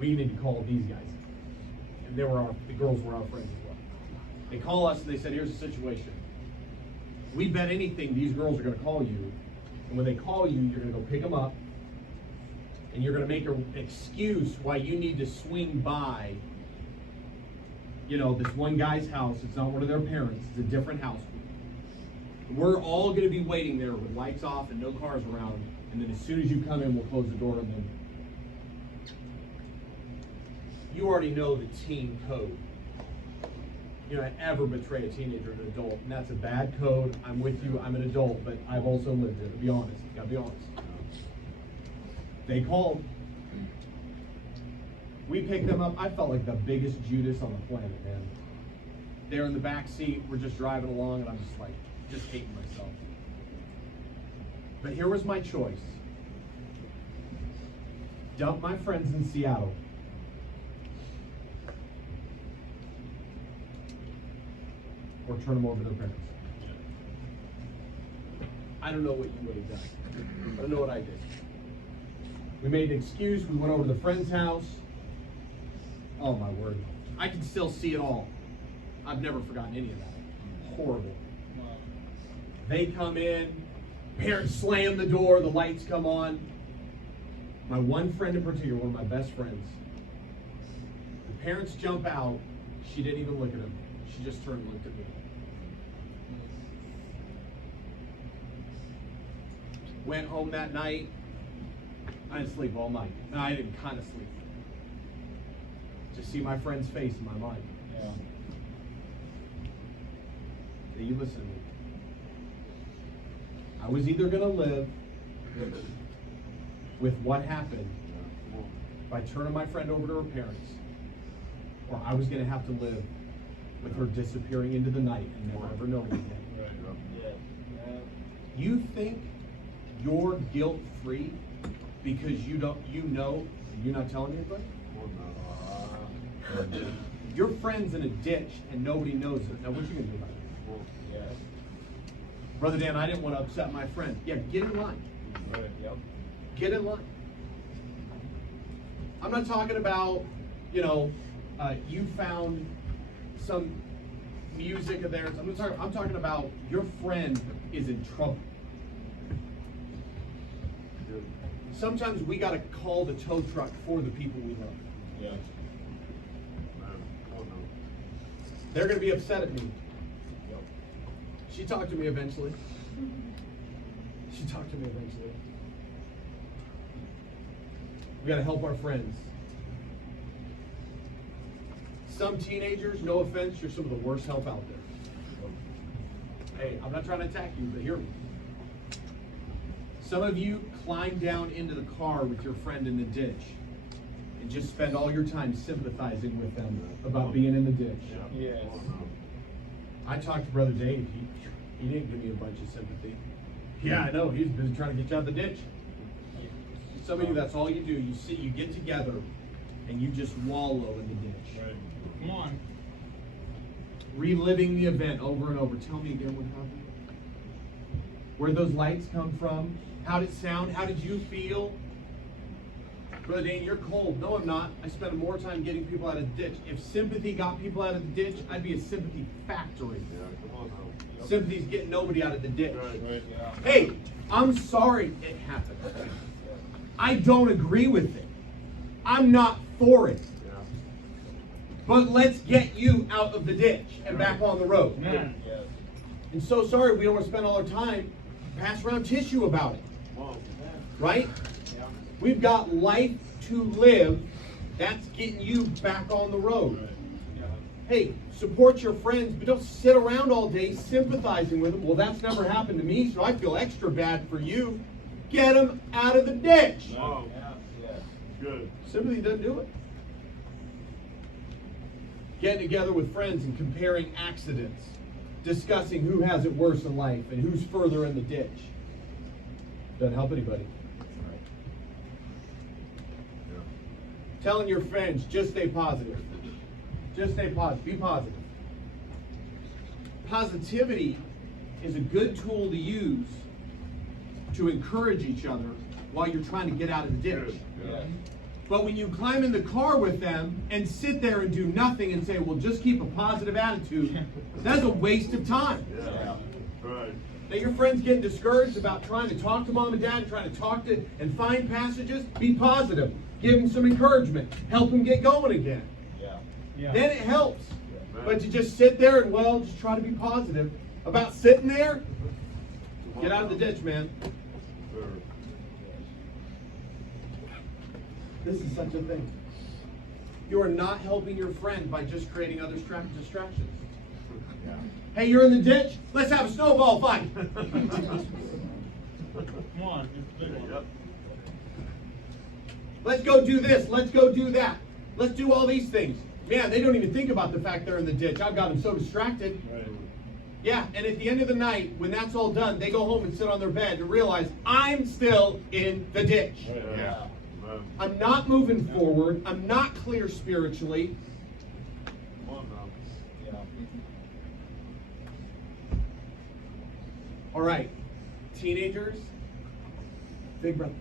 We need to call these guys. And the girls were our friends as well. They call us and they said, here's the situation. We bet anything these girls are going to call you. And when they call you, you're going to go pick them up. And you're going to make an excuse why you need to swing by, you know, this one guy's house. It's not one of their parents. It's a different house. We're all going to be waiting there with lights off and no cars around. And then as soon as you come in, we'll close the door and then... You already know the teen code. You're not ever betray a teenager or an adult. And that's a bad code. I'm with you. I'm an adult. But I've also lived it. Be honest. You gotta be honest. They called. We picked them up. I felt like the biggest Judas on the planet, man. They're in the back seat. We're just driving along, and I'm just like, just hating myself. But here was my choice. Dump my friends in Seattle. Or turn them over to their parents. I don't know what you would have done. I don't know what I did. We made an excuse. We went over to the friend's house. Oh my word. I can still see it all. I've never forgotten any of that. Horrible. They come in. Parents slam the door. The lights come on. My one friend in particular, one of my best friends. The parents jump out. She didn't even look at him. She just turned and looked at me. Went home that night. I didn't sleep all night. No, I didn't kind of sleep. Just see my friend's face in my mind. Yeah. Now you listen to me. I was either going to live with what happened Yeah, come on. by turning my friend over to her parents, or I was going to have to live with her disappearing into the night and never ever knowing again. You think you're guilt-free because you know you're not telling anybody? Come on now. Your friend's in a ditch and nobody knows it. Now what you gonna do about it? Come on. Brother Dan, I didn't want to upset my friend. Yeah, get in line. Get in line. I'm not talking about, you found some music of theirs. I'm talking about your friend is in trouble. Good. Sometimes we gotta call the tow truck for the people we love. Man, come on now. They're gonna be upset at me. She talked to me eventually. We gotta help our friends. Some teenagers, no offense, you're some of the worst help out there. Hey, I'm not trying to attack you, but hear me. Some of you climb down into the car with your friend in the ditch and just spend all your time sympathizing with them about being in the ditch. Yeah. Come on now. I talked to Brother Dave. He didn't give me a bunch of sympathy. Yeah, I know. He was busy trying to get you out of the ditch. Some of you, that's all you do. You get together and you just wallow in the ditch. Right. Come on. Reliving the event over and over. Tell me again what happened. Where'd those lights come from? How'd it sound? How did you feel? Brother Dane, you're cold. No, I'm not. I spend more time getting people out of the ditch. If sympathy got people out of the ditch, I'd be a sympathy factory. Yeah, come on now. Sympathy's getting nobody out of the ditch. Right. Hey, I'm sorry it happened. I don't agree with it. I'm not for it. Yeah. But let's get you out of the ditch and back on the road. Man. And so sorry we don't want to spend all our time pass around tissue about it. Come on. Right? We've got life to live. That's getting you back on the road. Hey, support your friends, but don't sit around all day sympathizing with them. Well, that's never happened to me, so I feel extra bad for you. Get them out of the ditch. Wow. Good. Sympathy doesn't do it. Getting together with friends and comparing accidents. Discussing who has it worse in life and who's further in the ditch. Doesn't help anybody. Yeah. Telling your friends, just stay positive. Just stay positive. Be positive. Positivity is a good tool to use to encourage each other while you're trying to get out of the ditch. Good. Yeah. But when you climb in the car with them and sit there and do nothing and say, well, just keep a positive attitude, that's a waste of time. Yeah. Right. Now, your friends getting discouraged about trying to talk to mom and dad, trying to talk to and find passages, be positive. Give them some encouragement. Help them get going again. Yeah. Then it helps. Man. But to just sit there and, well, just try to be positive about sitting there, get out of the ditch, man. Sir. This is such a thing. You are not helping your friend by just creating other distractions. Yeah. Hey, you're in the ditch? Let's have a snowball fight. Come on. Yep. Let's go do this. Let's go do that. Let's do all these things. Man, they don't even think about the fact they're in the ditch. I've got them so distracted. Right. Yeah, and at the end of the night, when that's all done, they go home and sit on their bed and realize, I'm still in the ditch. Yeah. Man. I'm not moving forward. I'm not clear spiritually. Come on now. All right, teenagers, big brother.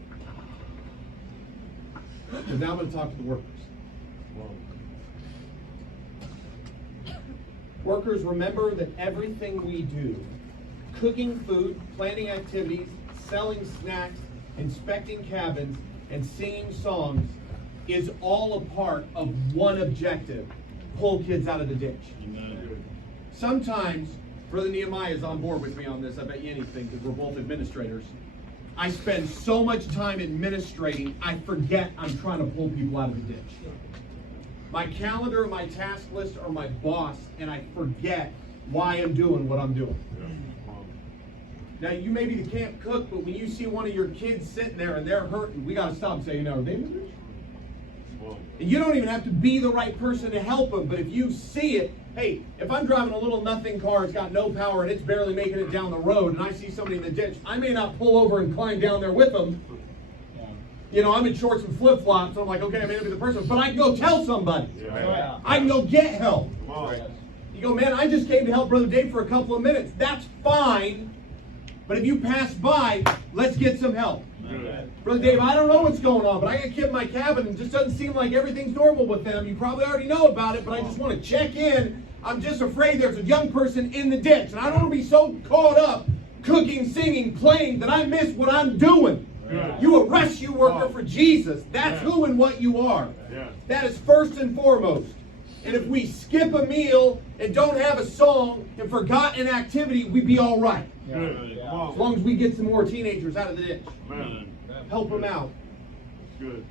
And now I'm going to talk to the workers. Come on. Workers, remember that everything we do, cooking food, planning activities, selling snacks, inspecting cabins, and singing songs, is all a part of one objective: pull kids out of the ditch. Good. Sometimes, Brother Nehemiah is on board with me on this, I bet you anything, because we're both administrators. I spend so much time administrating, I forget I'm trying to pull people out of the ditch. My calendar and my task list are my boss, and I forget why I'm doing what I'm doing. Yeah. Come on. Now, you may be the camp cook, but when you see one of your kids sitting there and they're hurting, we got to stop and say, are they in the ditch? Well, And you don't even have to be the right person to help them, but if you see it, hey, if I'm driving a little nothing car, it's got no power and it's barely making it down the road, and I see somebody in the ditch, I may not pull over and climb down there with them. You know, I'm in shorts and flip-flops, so I'm like, okay, I may not be the person, but I can go tell somebody. yeah. I can go get help. Come on. You go, man, I just came to help Brother Dave for a couple of minutes. That's fine, but if you pass by, let's get some help. Good. Brother Dave, I don't know what's going on, but I got a kid in my cabin and it just doesn't seem like everything's normal with them. You probably already know about it, but I just want to check in. I'm just afraid there's a young person in the ditch, and I don't want to be so caught up cooking, singing, playing that I miss what I'm doing. Good. You a rescue worker for Jesus. That's who and what you are. Yeah. That is first and foremost. And if we skip a meal and don't have a song and forgot an activity, we'd be all right. Good. Come on. As long as we get some more teenagers out of the ditch. Man. Help them out. Good.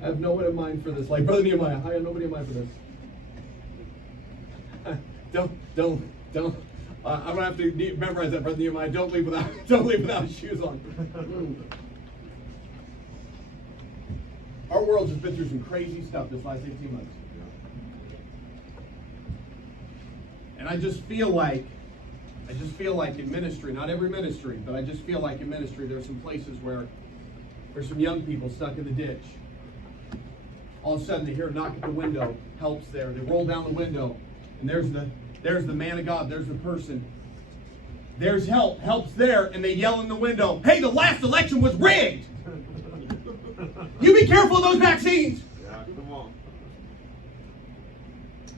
I have no one in mind for this. Like Brother Nehemiah, I have nobody in mind for this. Don't. I'm gonna have to memorize that, Brother Nehemiah. Don't leave without shoes on. Our world's just been through some crazy stuff this last 18 months, and I just feel like in ministry, not every ministry, but I just feel like in ministry, there's some places where there's some young people stuck in the ditch. All of a sudden, they hear a knock at the window. Help's there. They roll down the window, and there's the man of God. There's the person. There's help. Help's there, and they yell in the window, "Hey, the last election was rigged. You be careful of those vaccines." Yeah, come on.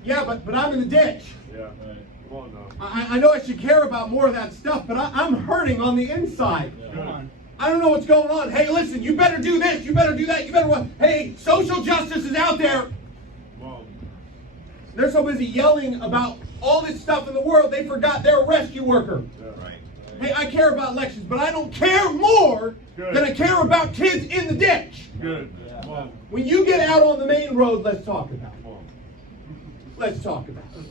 Yeah, but I'm in the ditch. Yeah. Come on now. I know I should care about more of that stuff, but I'm hurting on the inside. Come on. I don't know what's going on. Hey, listen, you better do this. You better do that. You better what? Hey, social justice is out there. Come on. They're so busy yelling about all this stuff in the world, they forgot they're a rescue worker. Yeah. Right. Hey, I care about elections, but I don't care more than I care about kids in the ditch. Good. Come on. When you get out on the main road, let's talk about it. Come on. Let's talk about it.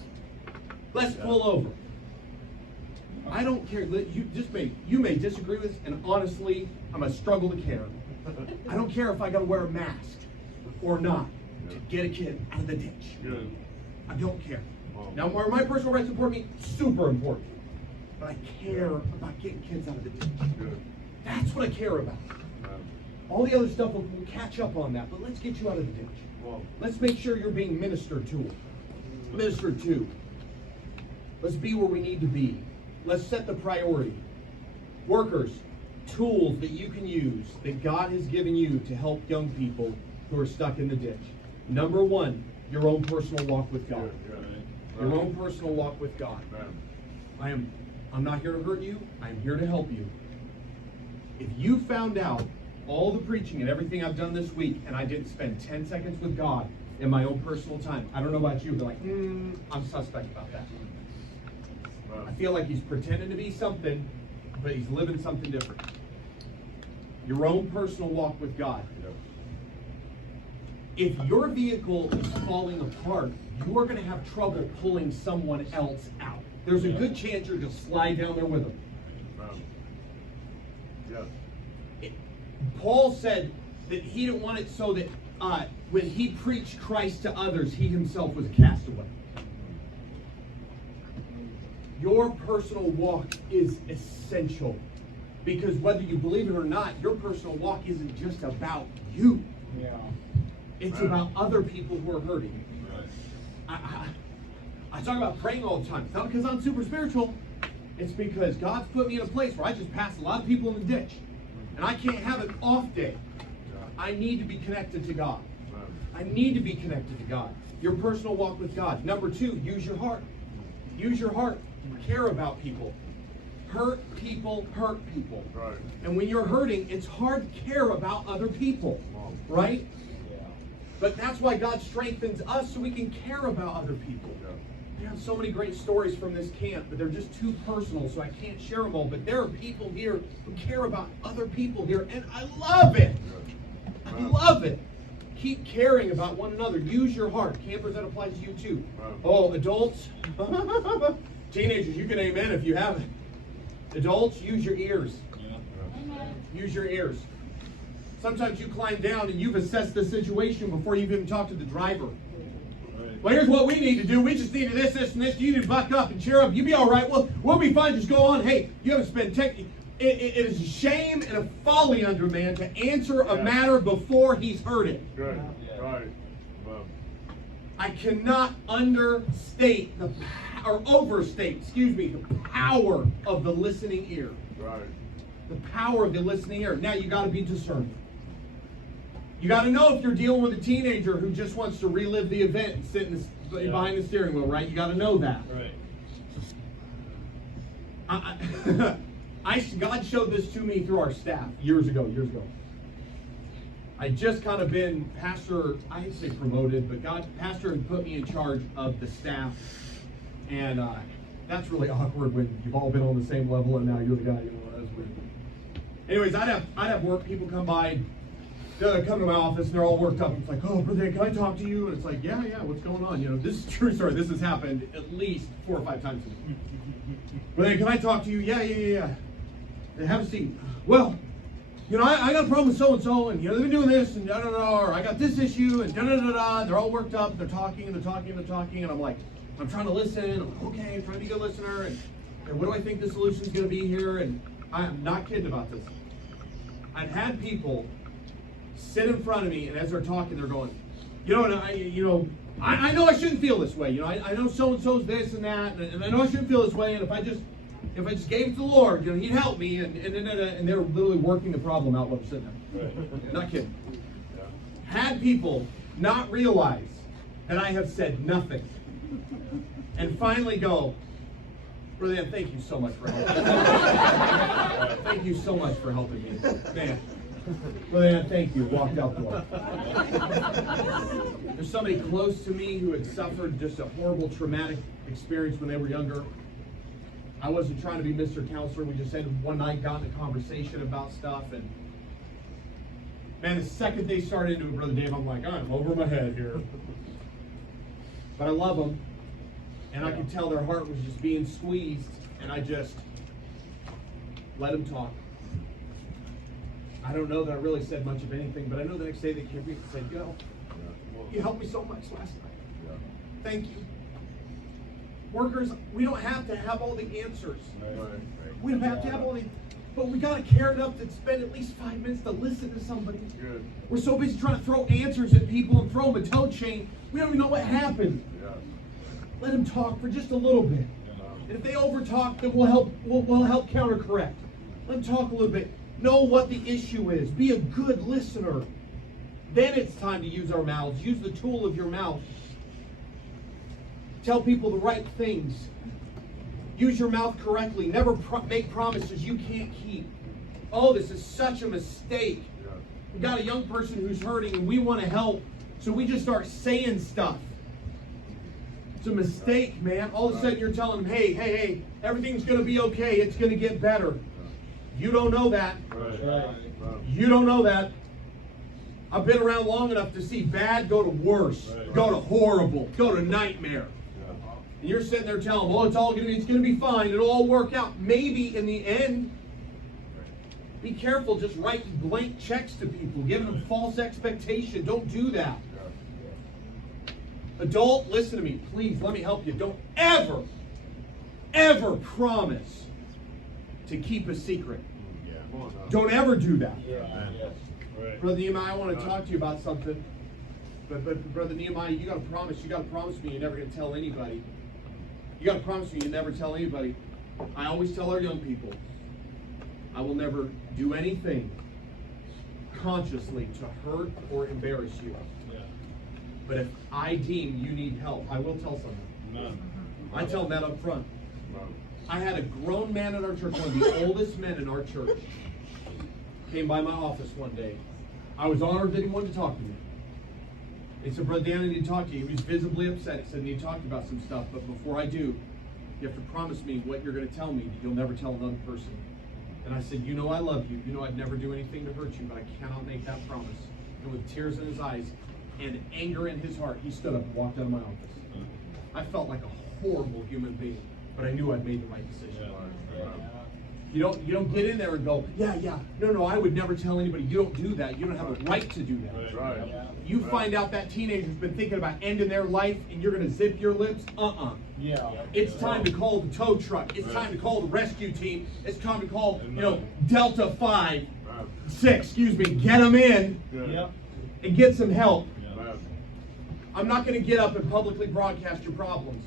Let's pull over. I don't care. You may disagree with this, and honestly, I'm going to struggle to care. I don't care if I got to wear a mask or not to get a kid out of the ditch. Good. I don't care. Wow. Now, where my personal rights support me, super important. But I care about getting kids out of the ditch. Good. That's what I care about. All the other stuff will catch up on that, but let's get you out of the ditch. Wow. Let's make sure you're being ministered to. Ministered to. Let's be where we need to be. Let's set the priority. Workers, tools that you can use, that God has given you to help young people who are stuck in the ditch. Number one, your own personal walk with God. Your own personal walk with God. I'm not here to hurt you. I'm here to help you. If you found out all the preaching and everything I've done this week and I didn't spend 10 seconds with God in my own personal time, I don't know about you, but like, I'm suspect about that. I feel like he's pretending to be something, but he's living something different. Your own personal walk with God. If your vehicle is falling apart, you are going to have trouble pulling someone else out. There's a good chance you're going to slide down there with them. Paul said that he didn't want it so that when he preached Christ to others, he himself was a castaway. Your personal walk is essential, because whether you believe it or not, your personal walk isn't just about you. Yeah. It's about other people who are hurting. I talk about praying all the time. It's not because I'm super spiritual. It's because God's put me in a place where I just pass a lot of people in the ditch. And I can't have an off day. I need to be connected to God. I need to be connected to God. Your personal walk with God. Number two, use your heart. Use your heart. Care about people. Hurt people hurt people. Right. And when you're hurting, it's hard to care about other people. Right? But that's why God strengthens us so we can care about other people. I have so many great stories from this camp, but they're just too personal, so I can't share them all. But there are people here who care about other people here, and I love it. I love it. Keep caring about one another. Use your heart. Campers, that applies to you too. Oh, adults. Teenagers, you can amen if you haven't. Adults, use your ears. Amen. Use your ears. Sometimes you climb down and you've assessed the situation before you've even talked to the driver. Well, here's what we need to do. We just need to this, and this. You need to buck up and cheer up. You be all right. We'll be fine. Just go on. Hey, you haven't spent it is a shame and a folly under man to answer a matter before he's heard it. Good. Right. Well, I cannot overstate, the power of the listening ear. right. The power of the listening ear. Now you got to be discerning. You got to know if you're dealing with a teenager who just wants to relive the event and sit behind the steering wheel, right? You got to know that. Right. God showed this to me through our staff years ago. I just kind of been pastor, I hate to say promoted, but pastor had put me in charge of the staff. And that's really awkward when you've all been on the same level and now you're the guy, that's weird. Anyways, I'd have work people come by, come to my office, and they're all worked up. It's like, oh, brother, can I talk to you? And it's like, yeah, what's going on? This is a true story. This has happened at least 4 or 5 times to me. Brother, can I talk to you? Yeah. Have a seat. Well, I got a problem with so-and-so, and, they've been doing this, and da-da-da, or I got this issue, and da-da-da-da. They're all worked up. They're talking, and I'm like, I'm trying to listen. I'm like, okay, I'm trying to be a good listener, and what do I think the solution's going to be here? And I'm not kidding about this. I've had people sit in front of me, and as they're talking, they're going, I know I shouldn't feel this way. I know so-and-so's this and that, and I know I shouldn't feel this way, and if I just gave it to the Lord, He'd help me, and they're literally working the problem out while they're sitting there. Right. Not kidding. Had people not realize that I have said nothing, and finally go, Brother Dan, thank you so much for helping me. Thank you so much for helping me. Man, Brother Dan, thank you. Walked out the door. There's somebody close to me who had suffered just a horrible traumatic experience when they were younger. I wasn't trying to be Mr. Counselor. We just had one night gotten a conversation about stuff, and man, the second they started into it, Brother Dave, I'm like, I'm over my head here. But I love them, and I could tell their heart was just being squeezed, and I just let them talk. I don't know that I really said much of anything, but I know the next day they came to me and said, you helped me so much last night. Thank you. Workers, we don't have to have all the answers. Right. We don't have to have all the, but we got to care enough to spend at least 5 minutes to listen to somebody. Good. We're so busy trying to throw answers at people and throw them a toe chain, we don't even know what happened. Yeah. Let them talk for just a little bit. And if they overtalk, then we'll help counter-correct. Let them talk a little bit. Know what the issue is. Be a good listener. Then it's time to use our mouths. Use the tool of your mouth. Tell people the right things. Use your mouth correctly. Never make promises you can't keep. Oh, this is such a mistake. Yeah. We got a young person who's hurting and we want to help, so we just start saying stuff. It's a mistake, man. All of a sudden you're telling them, hey, everything's going to be okay. It's going to get better. You don't know that. Right. You don't know that. I've been around long enough to see bad go to worse, go to horrible, go to nightmare. And you're sitting there telling them, it's going to be fine. It'll all work out. Maybe in the end. Be careful just writing blank checks to people, giving them false expectation. Don't do that. Adult, listen to me. Please, let me help you. Don't ever promise to keep a secret. Don't ever do that. Right. Brother Nehemiah, I want to talk to you about something. But Brother Nehemiah, you got to promise me you're never going to tell anybody. You got to promise me you never tell anybody. I always tell our young people, I will never do anything consciously to hurt or embarrass you. Yeah. But if I deem you need help, I will tell someone. None. I tell them that up front. None. I had a grown man in our church, one of the oldest men in our church, came by my office one day. I was honored that he wanted to talk to me. He said, Brother Dan, I need to talk to you. He was visibly upset. He said, I need to talk to you about some stuff, but before I do, you have to promise me what you're going to tell me that you'll never tell another person. And I said, you know I love you. You know I'd never do anything to hurt you, but I cannot make that promise. And with tears in his eyes and anger in his heart, he stood up and walked out of my office. I felt like a horrible human being, but I knew I'd made the right decision. You don't get in there and go, yeah, no, I would never tell anybody. You don't do that. You don't have a right to do that. Right. You find out that teenager's been thinking about ending their life and you're gonna zip your lips? Yeah. It's time to call the tow truck. It's time to call the rescue team. It's time to call, Delta 5, 6, get them in Good. and get some help. Right. I'm not gonna get up and publicly broadcast your problems.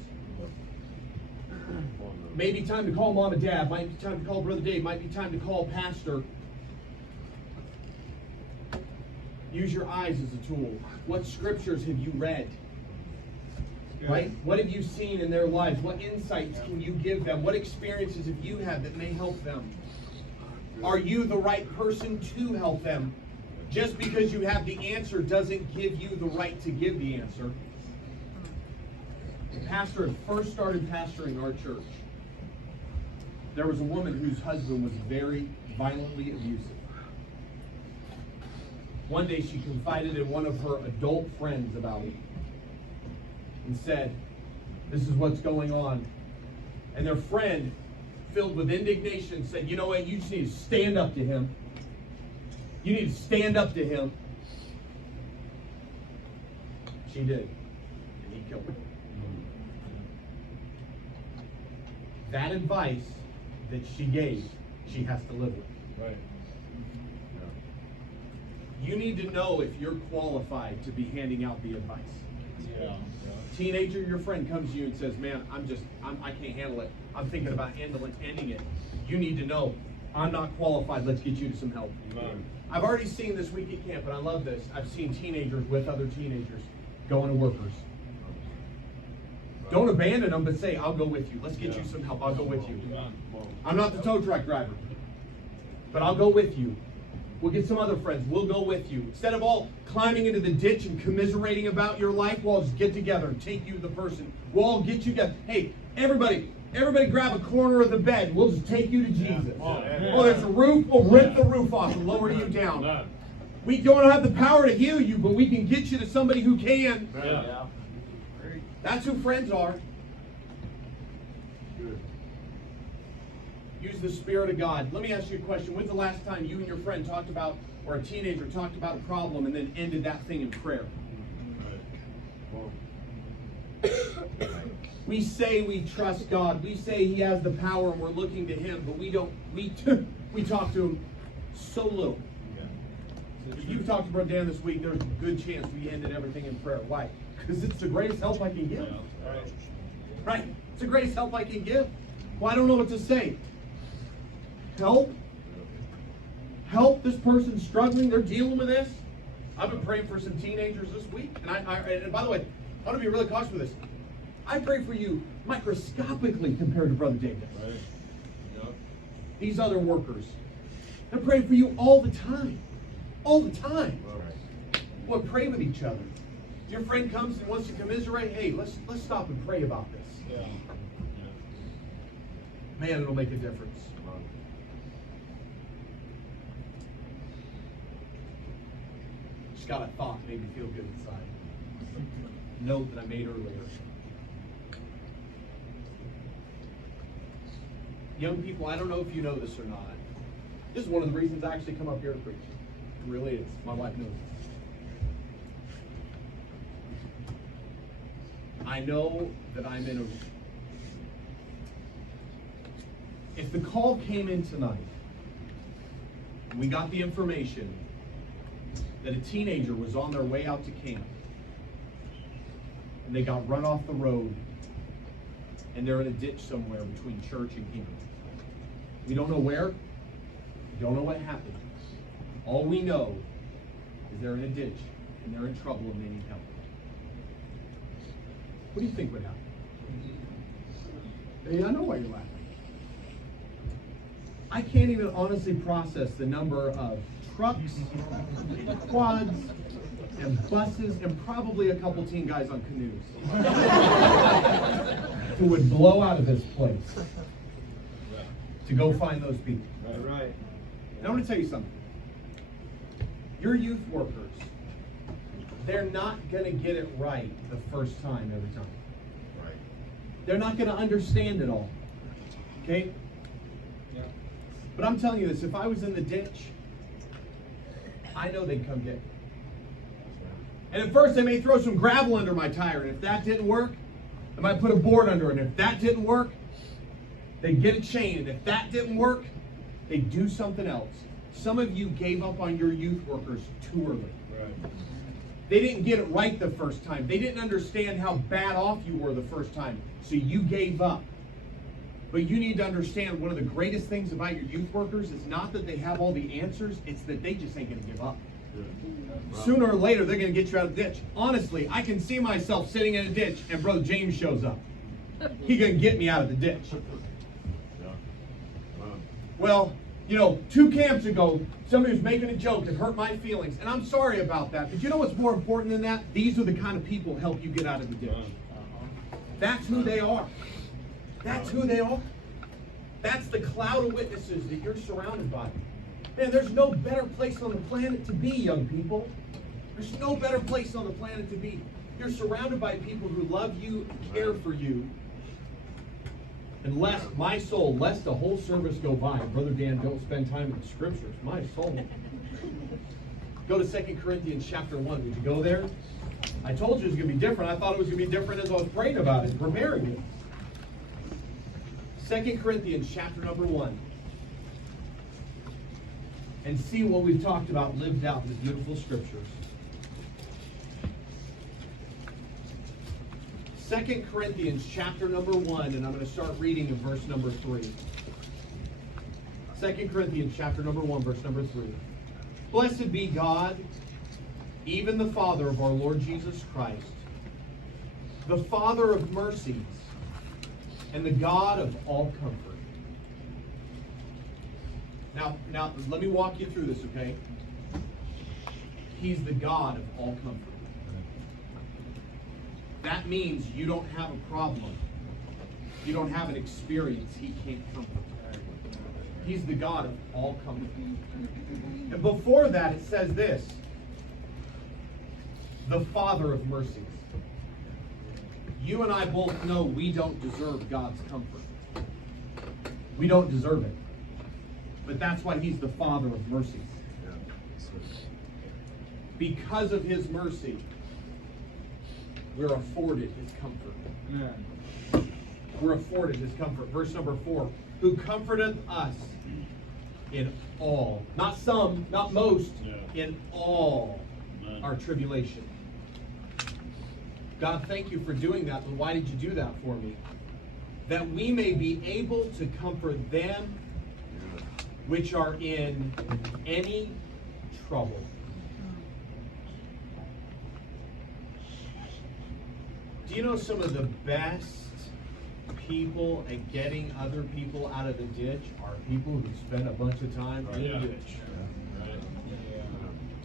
Maybe time to call mom and dad. Might be time to call brother Dave. Might be time to call pastor. Use your eyes as a tool. What scriptures have you read? Right? What have you seen in their lives? What insights can you give them? What experiences have you had that may help them? Are you the right person to help them? Just because you have the answer doesn't give you the right to give the answer. The pastor had first started pastoring our church. There was a woman whose husband was very violently abusive. One day she confided in one of her adult friends about it and said, this is what's going on. And their friend, filled with indignation, said, you know what, you just need to stand up to him. You need to stand up to him. She did. And he killed her. That advice that she gave, she has to live with. Right. You need to know if you're qualified to be handing out the advice. Yeah. Teenager, your friend comes to you and says, man, I can't handle it. I'm thinking about ending it. You need to know, I'm not qualified. Let's get you to some help. Amen. I've already seen this week at camp, and I love this. I've seen teenagers with other teenagers going to workers. Don't abandon them, but say, I'll go with you. Let's get you some help. I'll go with you. I'm not the tow truck driver, but I'll go with you. We'll get some other friends. We'll go with you. Instead of all climbing into the ditch and commiserating about your life, we'll all just get together and take you the person. We'll all get you together. Hey, everybody grab a corner of the bed. We'll just take you to Jesus. Oh, there's a roof. We'll rip the roof off and lower you down. We don't have the power to heal you, but we can get you to somebody who can. Yeah. That's who friends are. Good. Use the Spirit of God. Let me ask you a question. When's the last time you and your friend talked about, or a teenager talked about a problem and then ended that thing in prayer? We say we trust God. We say He has the power and we're looking to Him, but we don't. We talk to Him so little. If you've talked to Brother Dan this week, there's a good chance we ended everything in prayer. Why? Because it's the greatest help I can give. Right? It's the greatest help I can give. Well, I don't know what to say. Help this person struggling. They're dealing with this. I've been praying for some teenagers this week, and by the way, I want to be really cautious with this. I pray for you microscopically compared to Brother David. Right. Yep. These other workers, they're praying for you all the time, all the time. Right. Well, pray with each other. Your friend comes and wants to commiserate. Hey, let's stop and pray about this. Yeah. Man, it'll make a difference. Just got a thought, made me feel good inside. Note that I made earlier. Young people, I don't know if you know this or not. This is one of the reasons I actually come up here to preach. It really is. My wife knows this. I know that I'm in a... If the call came in tonight, we got the information that a teenager was on their way out to camp, and they got run off the road, and they're in a ditch somewhere between church and camp. We don't know where, we don't know what happened. All we know is they're in a ditch, and they're in trouble, and they need help. What do you think would happen? Hey, I know why you're laughing. I can't even honestly process the number of trucks, quads, and buses, and probably a couple teen guys on canoes who would blow out of this place to go find those people. Right. And I want to tell you something. Your youth workers, they're not going to get it right the first time every time. They're not going to understand it all. Okay? But I'm telling you this, if I was in the ditch, I know they'd come get me. And at first they may throw some gravel under my tire, and if that didn't work, they might put a board under it, and if that didn't work, they'd get a chain, and if that didn't work, they'd do something else. Some of you gave up on your youth workers too early. Right. They didn't get it right the first time. They didn't understand how bad off you were the first time, so you gave up. But you need to understand one of the greatest things about your youth workers is not that they have all the answers, it's that they just ain't going to give up. Sooner or later, they're going to get you out of the ditch. Honestly, I can see myself sitting in a ditch and Brother James shows up. He's going to get me out of the ditch. Well, 2 camps ago, somebody was making a joke that hurt my feelings, and I'm sorry about that. But you know what's more important than that? These are the kind of people who help you get out of the ditch. That's who they are. That's who they are. That's the cloud of witnesses that you're surrounded by. Man, there's no better place on the planet to be, young people. There's no better place on the planet to be. You're surrounded by people who love you and care for you. And lest the whole service go by. Brother Dan, don't spend time in the scriptures. My soul. Go to 2 Corinthians chapter 1. Would you go there? I told you it was going to be different. I thought it was going to be different as I was praying about it, preparing it. 2 Corinthians chapter number 1. And see what we've talked about lived out in the beautiful scriptures. 2 Corinthians chapter number 1, and I'm going to start reading in verse number 3. 2 Corinthians chapter number 1, verse number 3. Blessed be God, even the Father of our Lord Jesus Christ, the Father of mercies, and the God of all comfort. Now, let me walk you through this, okay? He's the God of all comfort. That means you don't have a problem. You don't have an experience He can't comfort. He's the God of all comfort. And before that, it says this: the Father of mercies. You and I both know we don't deserve God's comfort. We don't deserve it. But that's why He's the Father of mercies. Because of His mercy, we're afforded His comfort. We're afforded His comfort. Verse number 4. Who comforteth us in all, not some, not most, in all our tribulation. God, thank you for doing that, but why did you do that for me? That we may be able to comfort them which are in any trouble. Do you know some of the best people at getting other people out of the ditch are people who spend a bunch of time in the ditch?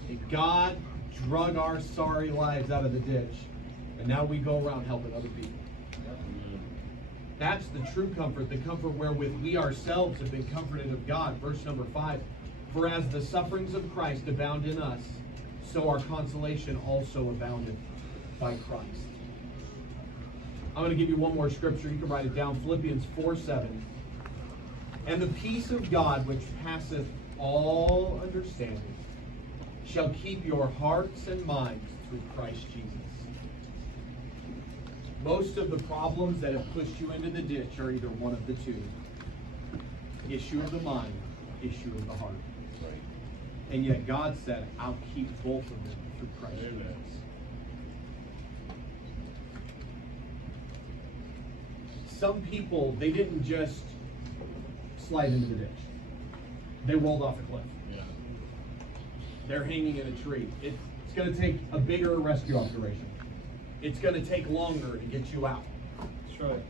And God drug our sorry lives out of the ditch, and now we go around helping other people. That's the true comfort, the comfort wherewith we ourselves have been comforted of God. Verse number 5. For as the sufferings of Christ abound in us, so our consolation also aboundeth by Christ. I'm going to give you one more scripture. You can write it down. Philippians 4:7. And the peace of God, which passeth all understanding, shall keep your hearts and minds through Christ Jesus. Most of the problems that have pushed you into the ditch are either one of the two. Issue of the mind, issue of the heart. And yet God said, I'll keep both of them through Christ Jesus. Some people, they didn't just slide into the ditch. They rolled off a cliff. They're hanging in a tree. It's going to take a bigger rescue operation. It's going to take longer to get you out. That's right.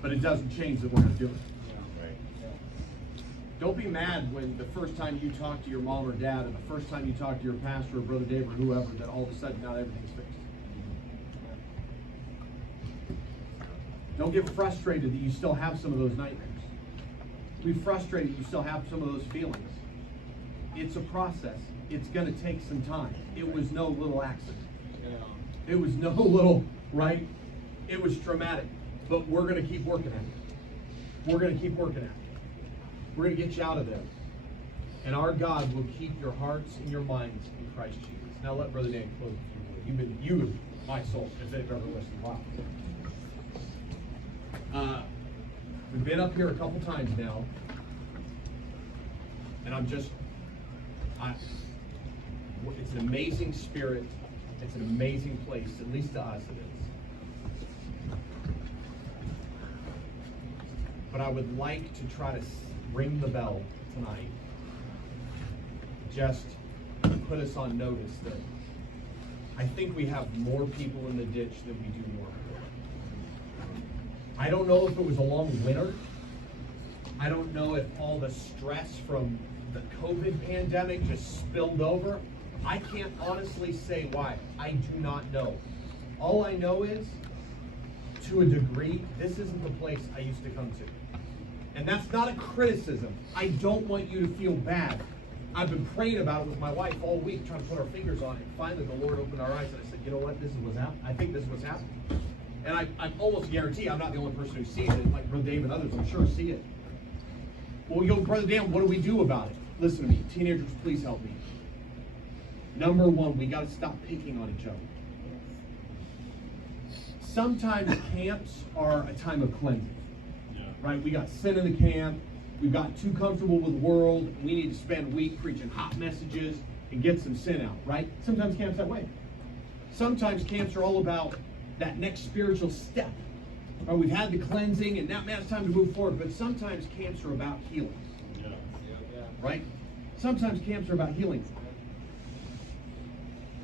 But it doesn't change that we're going to do it. Right. Don't be mad when the first time you talk to your mom or dad, or the first time you talk to your pastor or Brother Dave or whoever, that all of a sudden now everything's fixed. Don't get frustrated that you still have some of those nightmares. Be frustrated that you still have some of those feelings. It's a process. It's going to take some time. It was no little accident. It was no little, right? It was traumatic. But we're going to keep working at it. We're going to keep working at it. We're going to get you out of there. And our God will keep your hearts and your minds in Christ Jesus. Now let Brother Dan close with you. You've been my soul, if they've ever listened. Wow. We've been up here a couple times now. And it's an amazing spirit. It's an amazing place, at least to us it is. But I would like to try to ring the bell tonight. Just put us on notice that I think we have more people in the ditch than we do normally. I don't know if it was a long winter. I don't know if all the stress from the COVID pandemic just spilled over. I can't honestly say why. I do not know. All I know is, to a degree, this isn't the place I used to come to. And that's not a criticism. I don't want you to feel bad. I've been praying about it with my wife all week, trying to put our fingers on it. Finally, the Lord opened our eyes, and I said, you know what? This is what's happening. I think this is what's happening. And I almost guarantee I'm not the only person who sees it. Like Brother Dave and others, I'm sure, see it. Well, we go, Brother Dan, what do we do about it? Listen to me. Teenagers, please help me. Number one, we got to stop picking on each other. Sometimes camps are a time of cleansing. Right? We got sin in the camp. We got too comfortable with the world. And we need to spend a week preaching hot messages and get some sin out. Right? Sometimes camps that way. Sometimes camps are all about that next spiritual step. Right? We've had the cleansing, and now it's time to move forward. But sometimes camps are about healing. Right? Sometimes camps are about healing.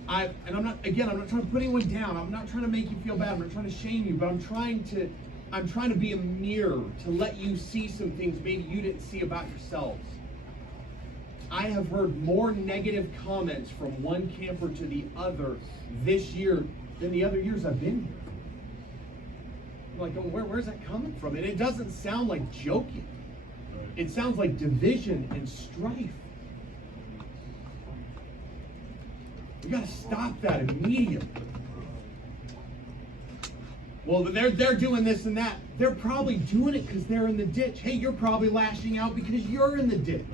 I'm not trying to put anyone down. I'm not trying to make you feel bad. I'm not trying to shame you, but I'm trying to be a mirror to let you see some things maybe you didn't see about yourselves. I have heard more negative comments from one camper to the other this year than the other years I've been here. I'm like, where's that coming from? And it doesn't sound like joking. It sounds like division and strife. We got to stop that immediately. Well, they're doing this and that. They're probably doing it because they're in the ditch. Hey, you're probably lashing out because you're in the ditch.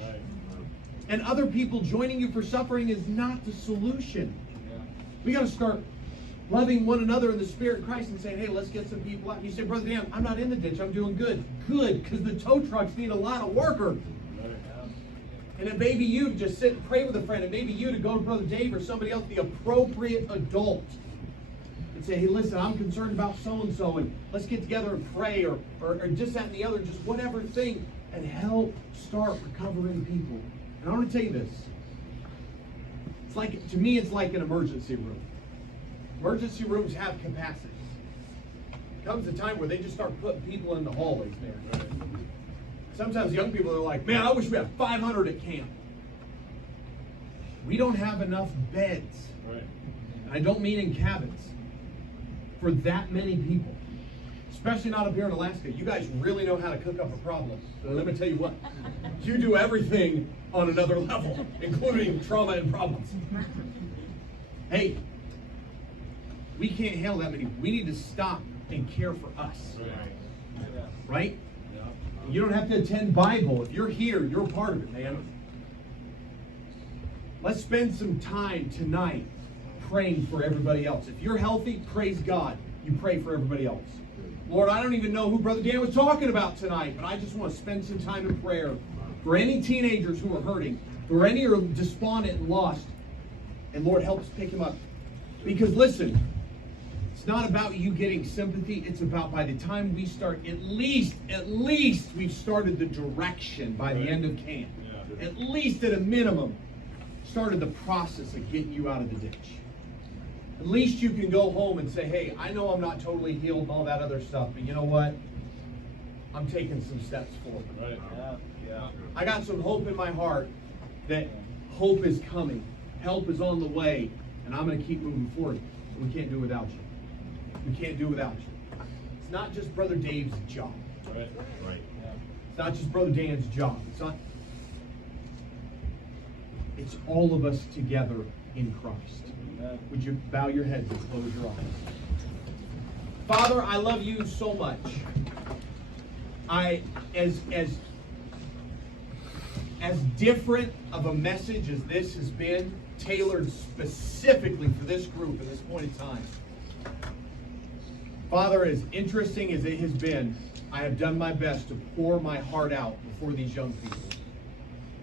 And other people joining you for suffering is not the solution. We got to start loving one another in the Spirit of Christ and saying, hey, let's get some people out. And you say, Brother Dan, I'm not in the ditch. I'm doing good. Good, because the tow trucks need a lot of workers. And it may be you to just sit and pray with a friend. It may be you to go to Brother Dave or somebody else, the appropriate adult, and say, hey, listen, I'm concerned about so-and-so, and let's get together and pray, or just that and the other, just whatever thing, and help start recovering people. And I want to tell you this. It's like, to me, it's like an emergency room. Emergency rooms have capacity. Comes a time where they just start putting people in the hallways there. Sometimes young people are like, man, I wish we had 500 at camp. We don't have enough beds. Right. And I don't mean in cabins. For that many people. Especially not up here in Alaska. You guys really know how to cook up a problem. And let me tell you what. You do everything on another level, including trauma and problems. Hey, we can't handle that many. We need to stop and care for us. Right? You don't have to attend Bible. If you're here, you're a part of it, man. Let's spend some time tonight praying for everybody else. If you're healthy, praise God. You pray for everybody else. Lord, I don't even know who Brother Dan was talking about tonight, but I just want to spend some time in prayer for any teenagers who are hurting, or any who are despondent and lost. And Lord, help us pick him up. Because listen, it's not about you getting sympathy. It's about by the time we start, at least we've started the direction by the end of camp. Yeah. At least at a minimum, started the process of getting you out of the ditch. At least you can go home and say, hey, I know I'm not totally healed and all that other stuff, but you know what? I'm taking some steps forward. Right. Yeah. I got some hope in my heart that hope is coming. Help is on the way, and I'm going to keep moving forward. We can't do it without you. We can't do it without you. It's not just Brother Dave's job. Right. Right. It's not just Brother Dan's job. It's all of us together in Christ. Would you bow your heads and close your eyes? Father, I love you so much. as different of a message as this has been, tailored specifically for this group at this point in time. Father, as interesting as it has been, I have done my best to pour my heart out before these young people.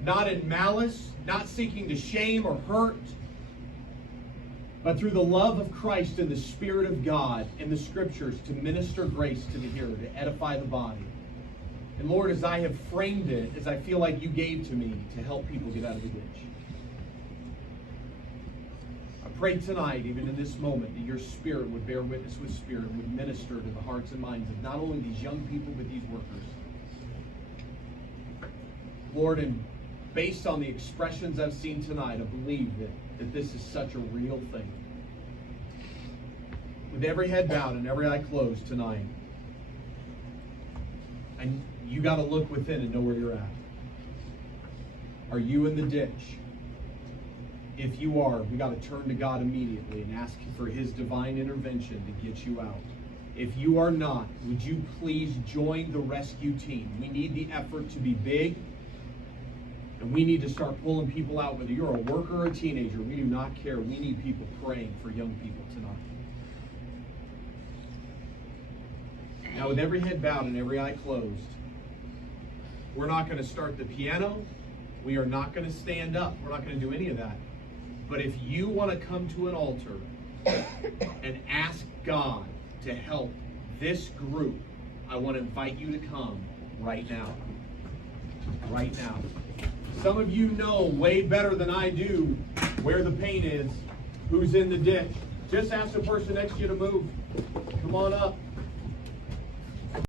Not in malice, not seeking to shame or hurt, but through the love of Christ and the Spirit of God and the Scriptures to minister grace to the hearer, to edify the body. And Lord, as I have framed it, as I feel like you gave to me to help people get out of the ditch. I pray tonight, even in this moment, that your Spirit would bear witness with Spirit, would minister to the hearts and minds of not only these young people, but these workers. Lord, and based on the expressions I've seen tonight, I believe that this is such a real thing. With every head bowed and every eye closed tonight, and you got to look within and know where you're at. Are you in the ditch? If you are, we got to turn to God immediately and ask for his divine intervention to get you out. If you are not, would you please join the rescue team? We need the effort to be big, and we need to start pulling people out. Whether you're a worker or a teenager, we do not care. We need people praying for young people tonight. Now, with every head bowed and every eye closed, we're not going to start the piano. We are not going to stand up. We're not going to do any of that. But if you want to come to an altar and ask God to help this group, I want to invite you to come right now. Right now. Some of you know way better than I do where the pain is, who's in the ditch. Just ask the person next to you to move. Come on up.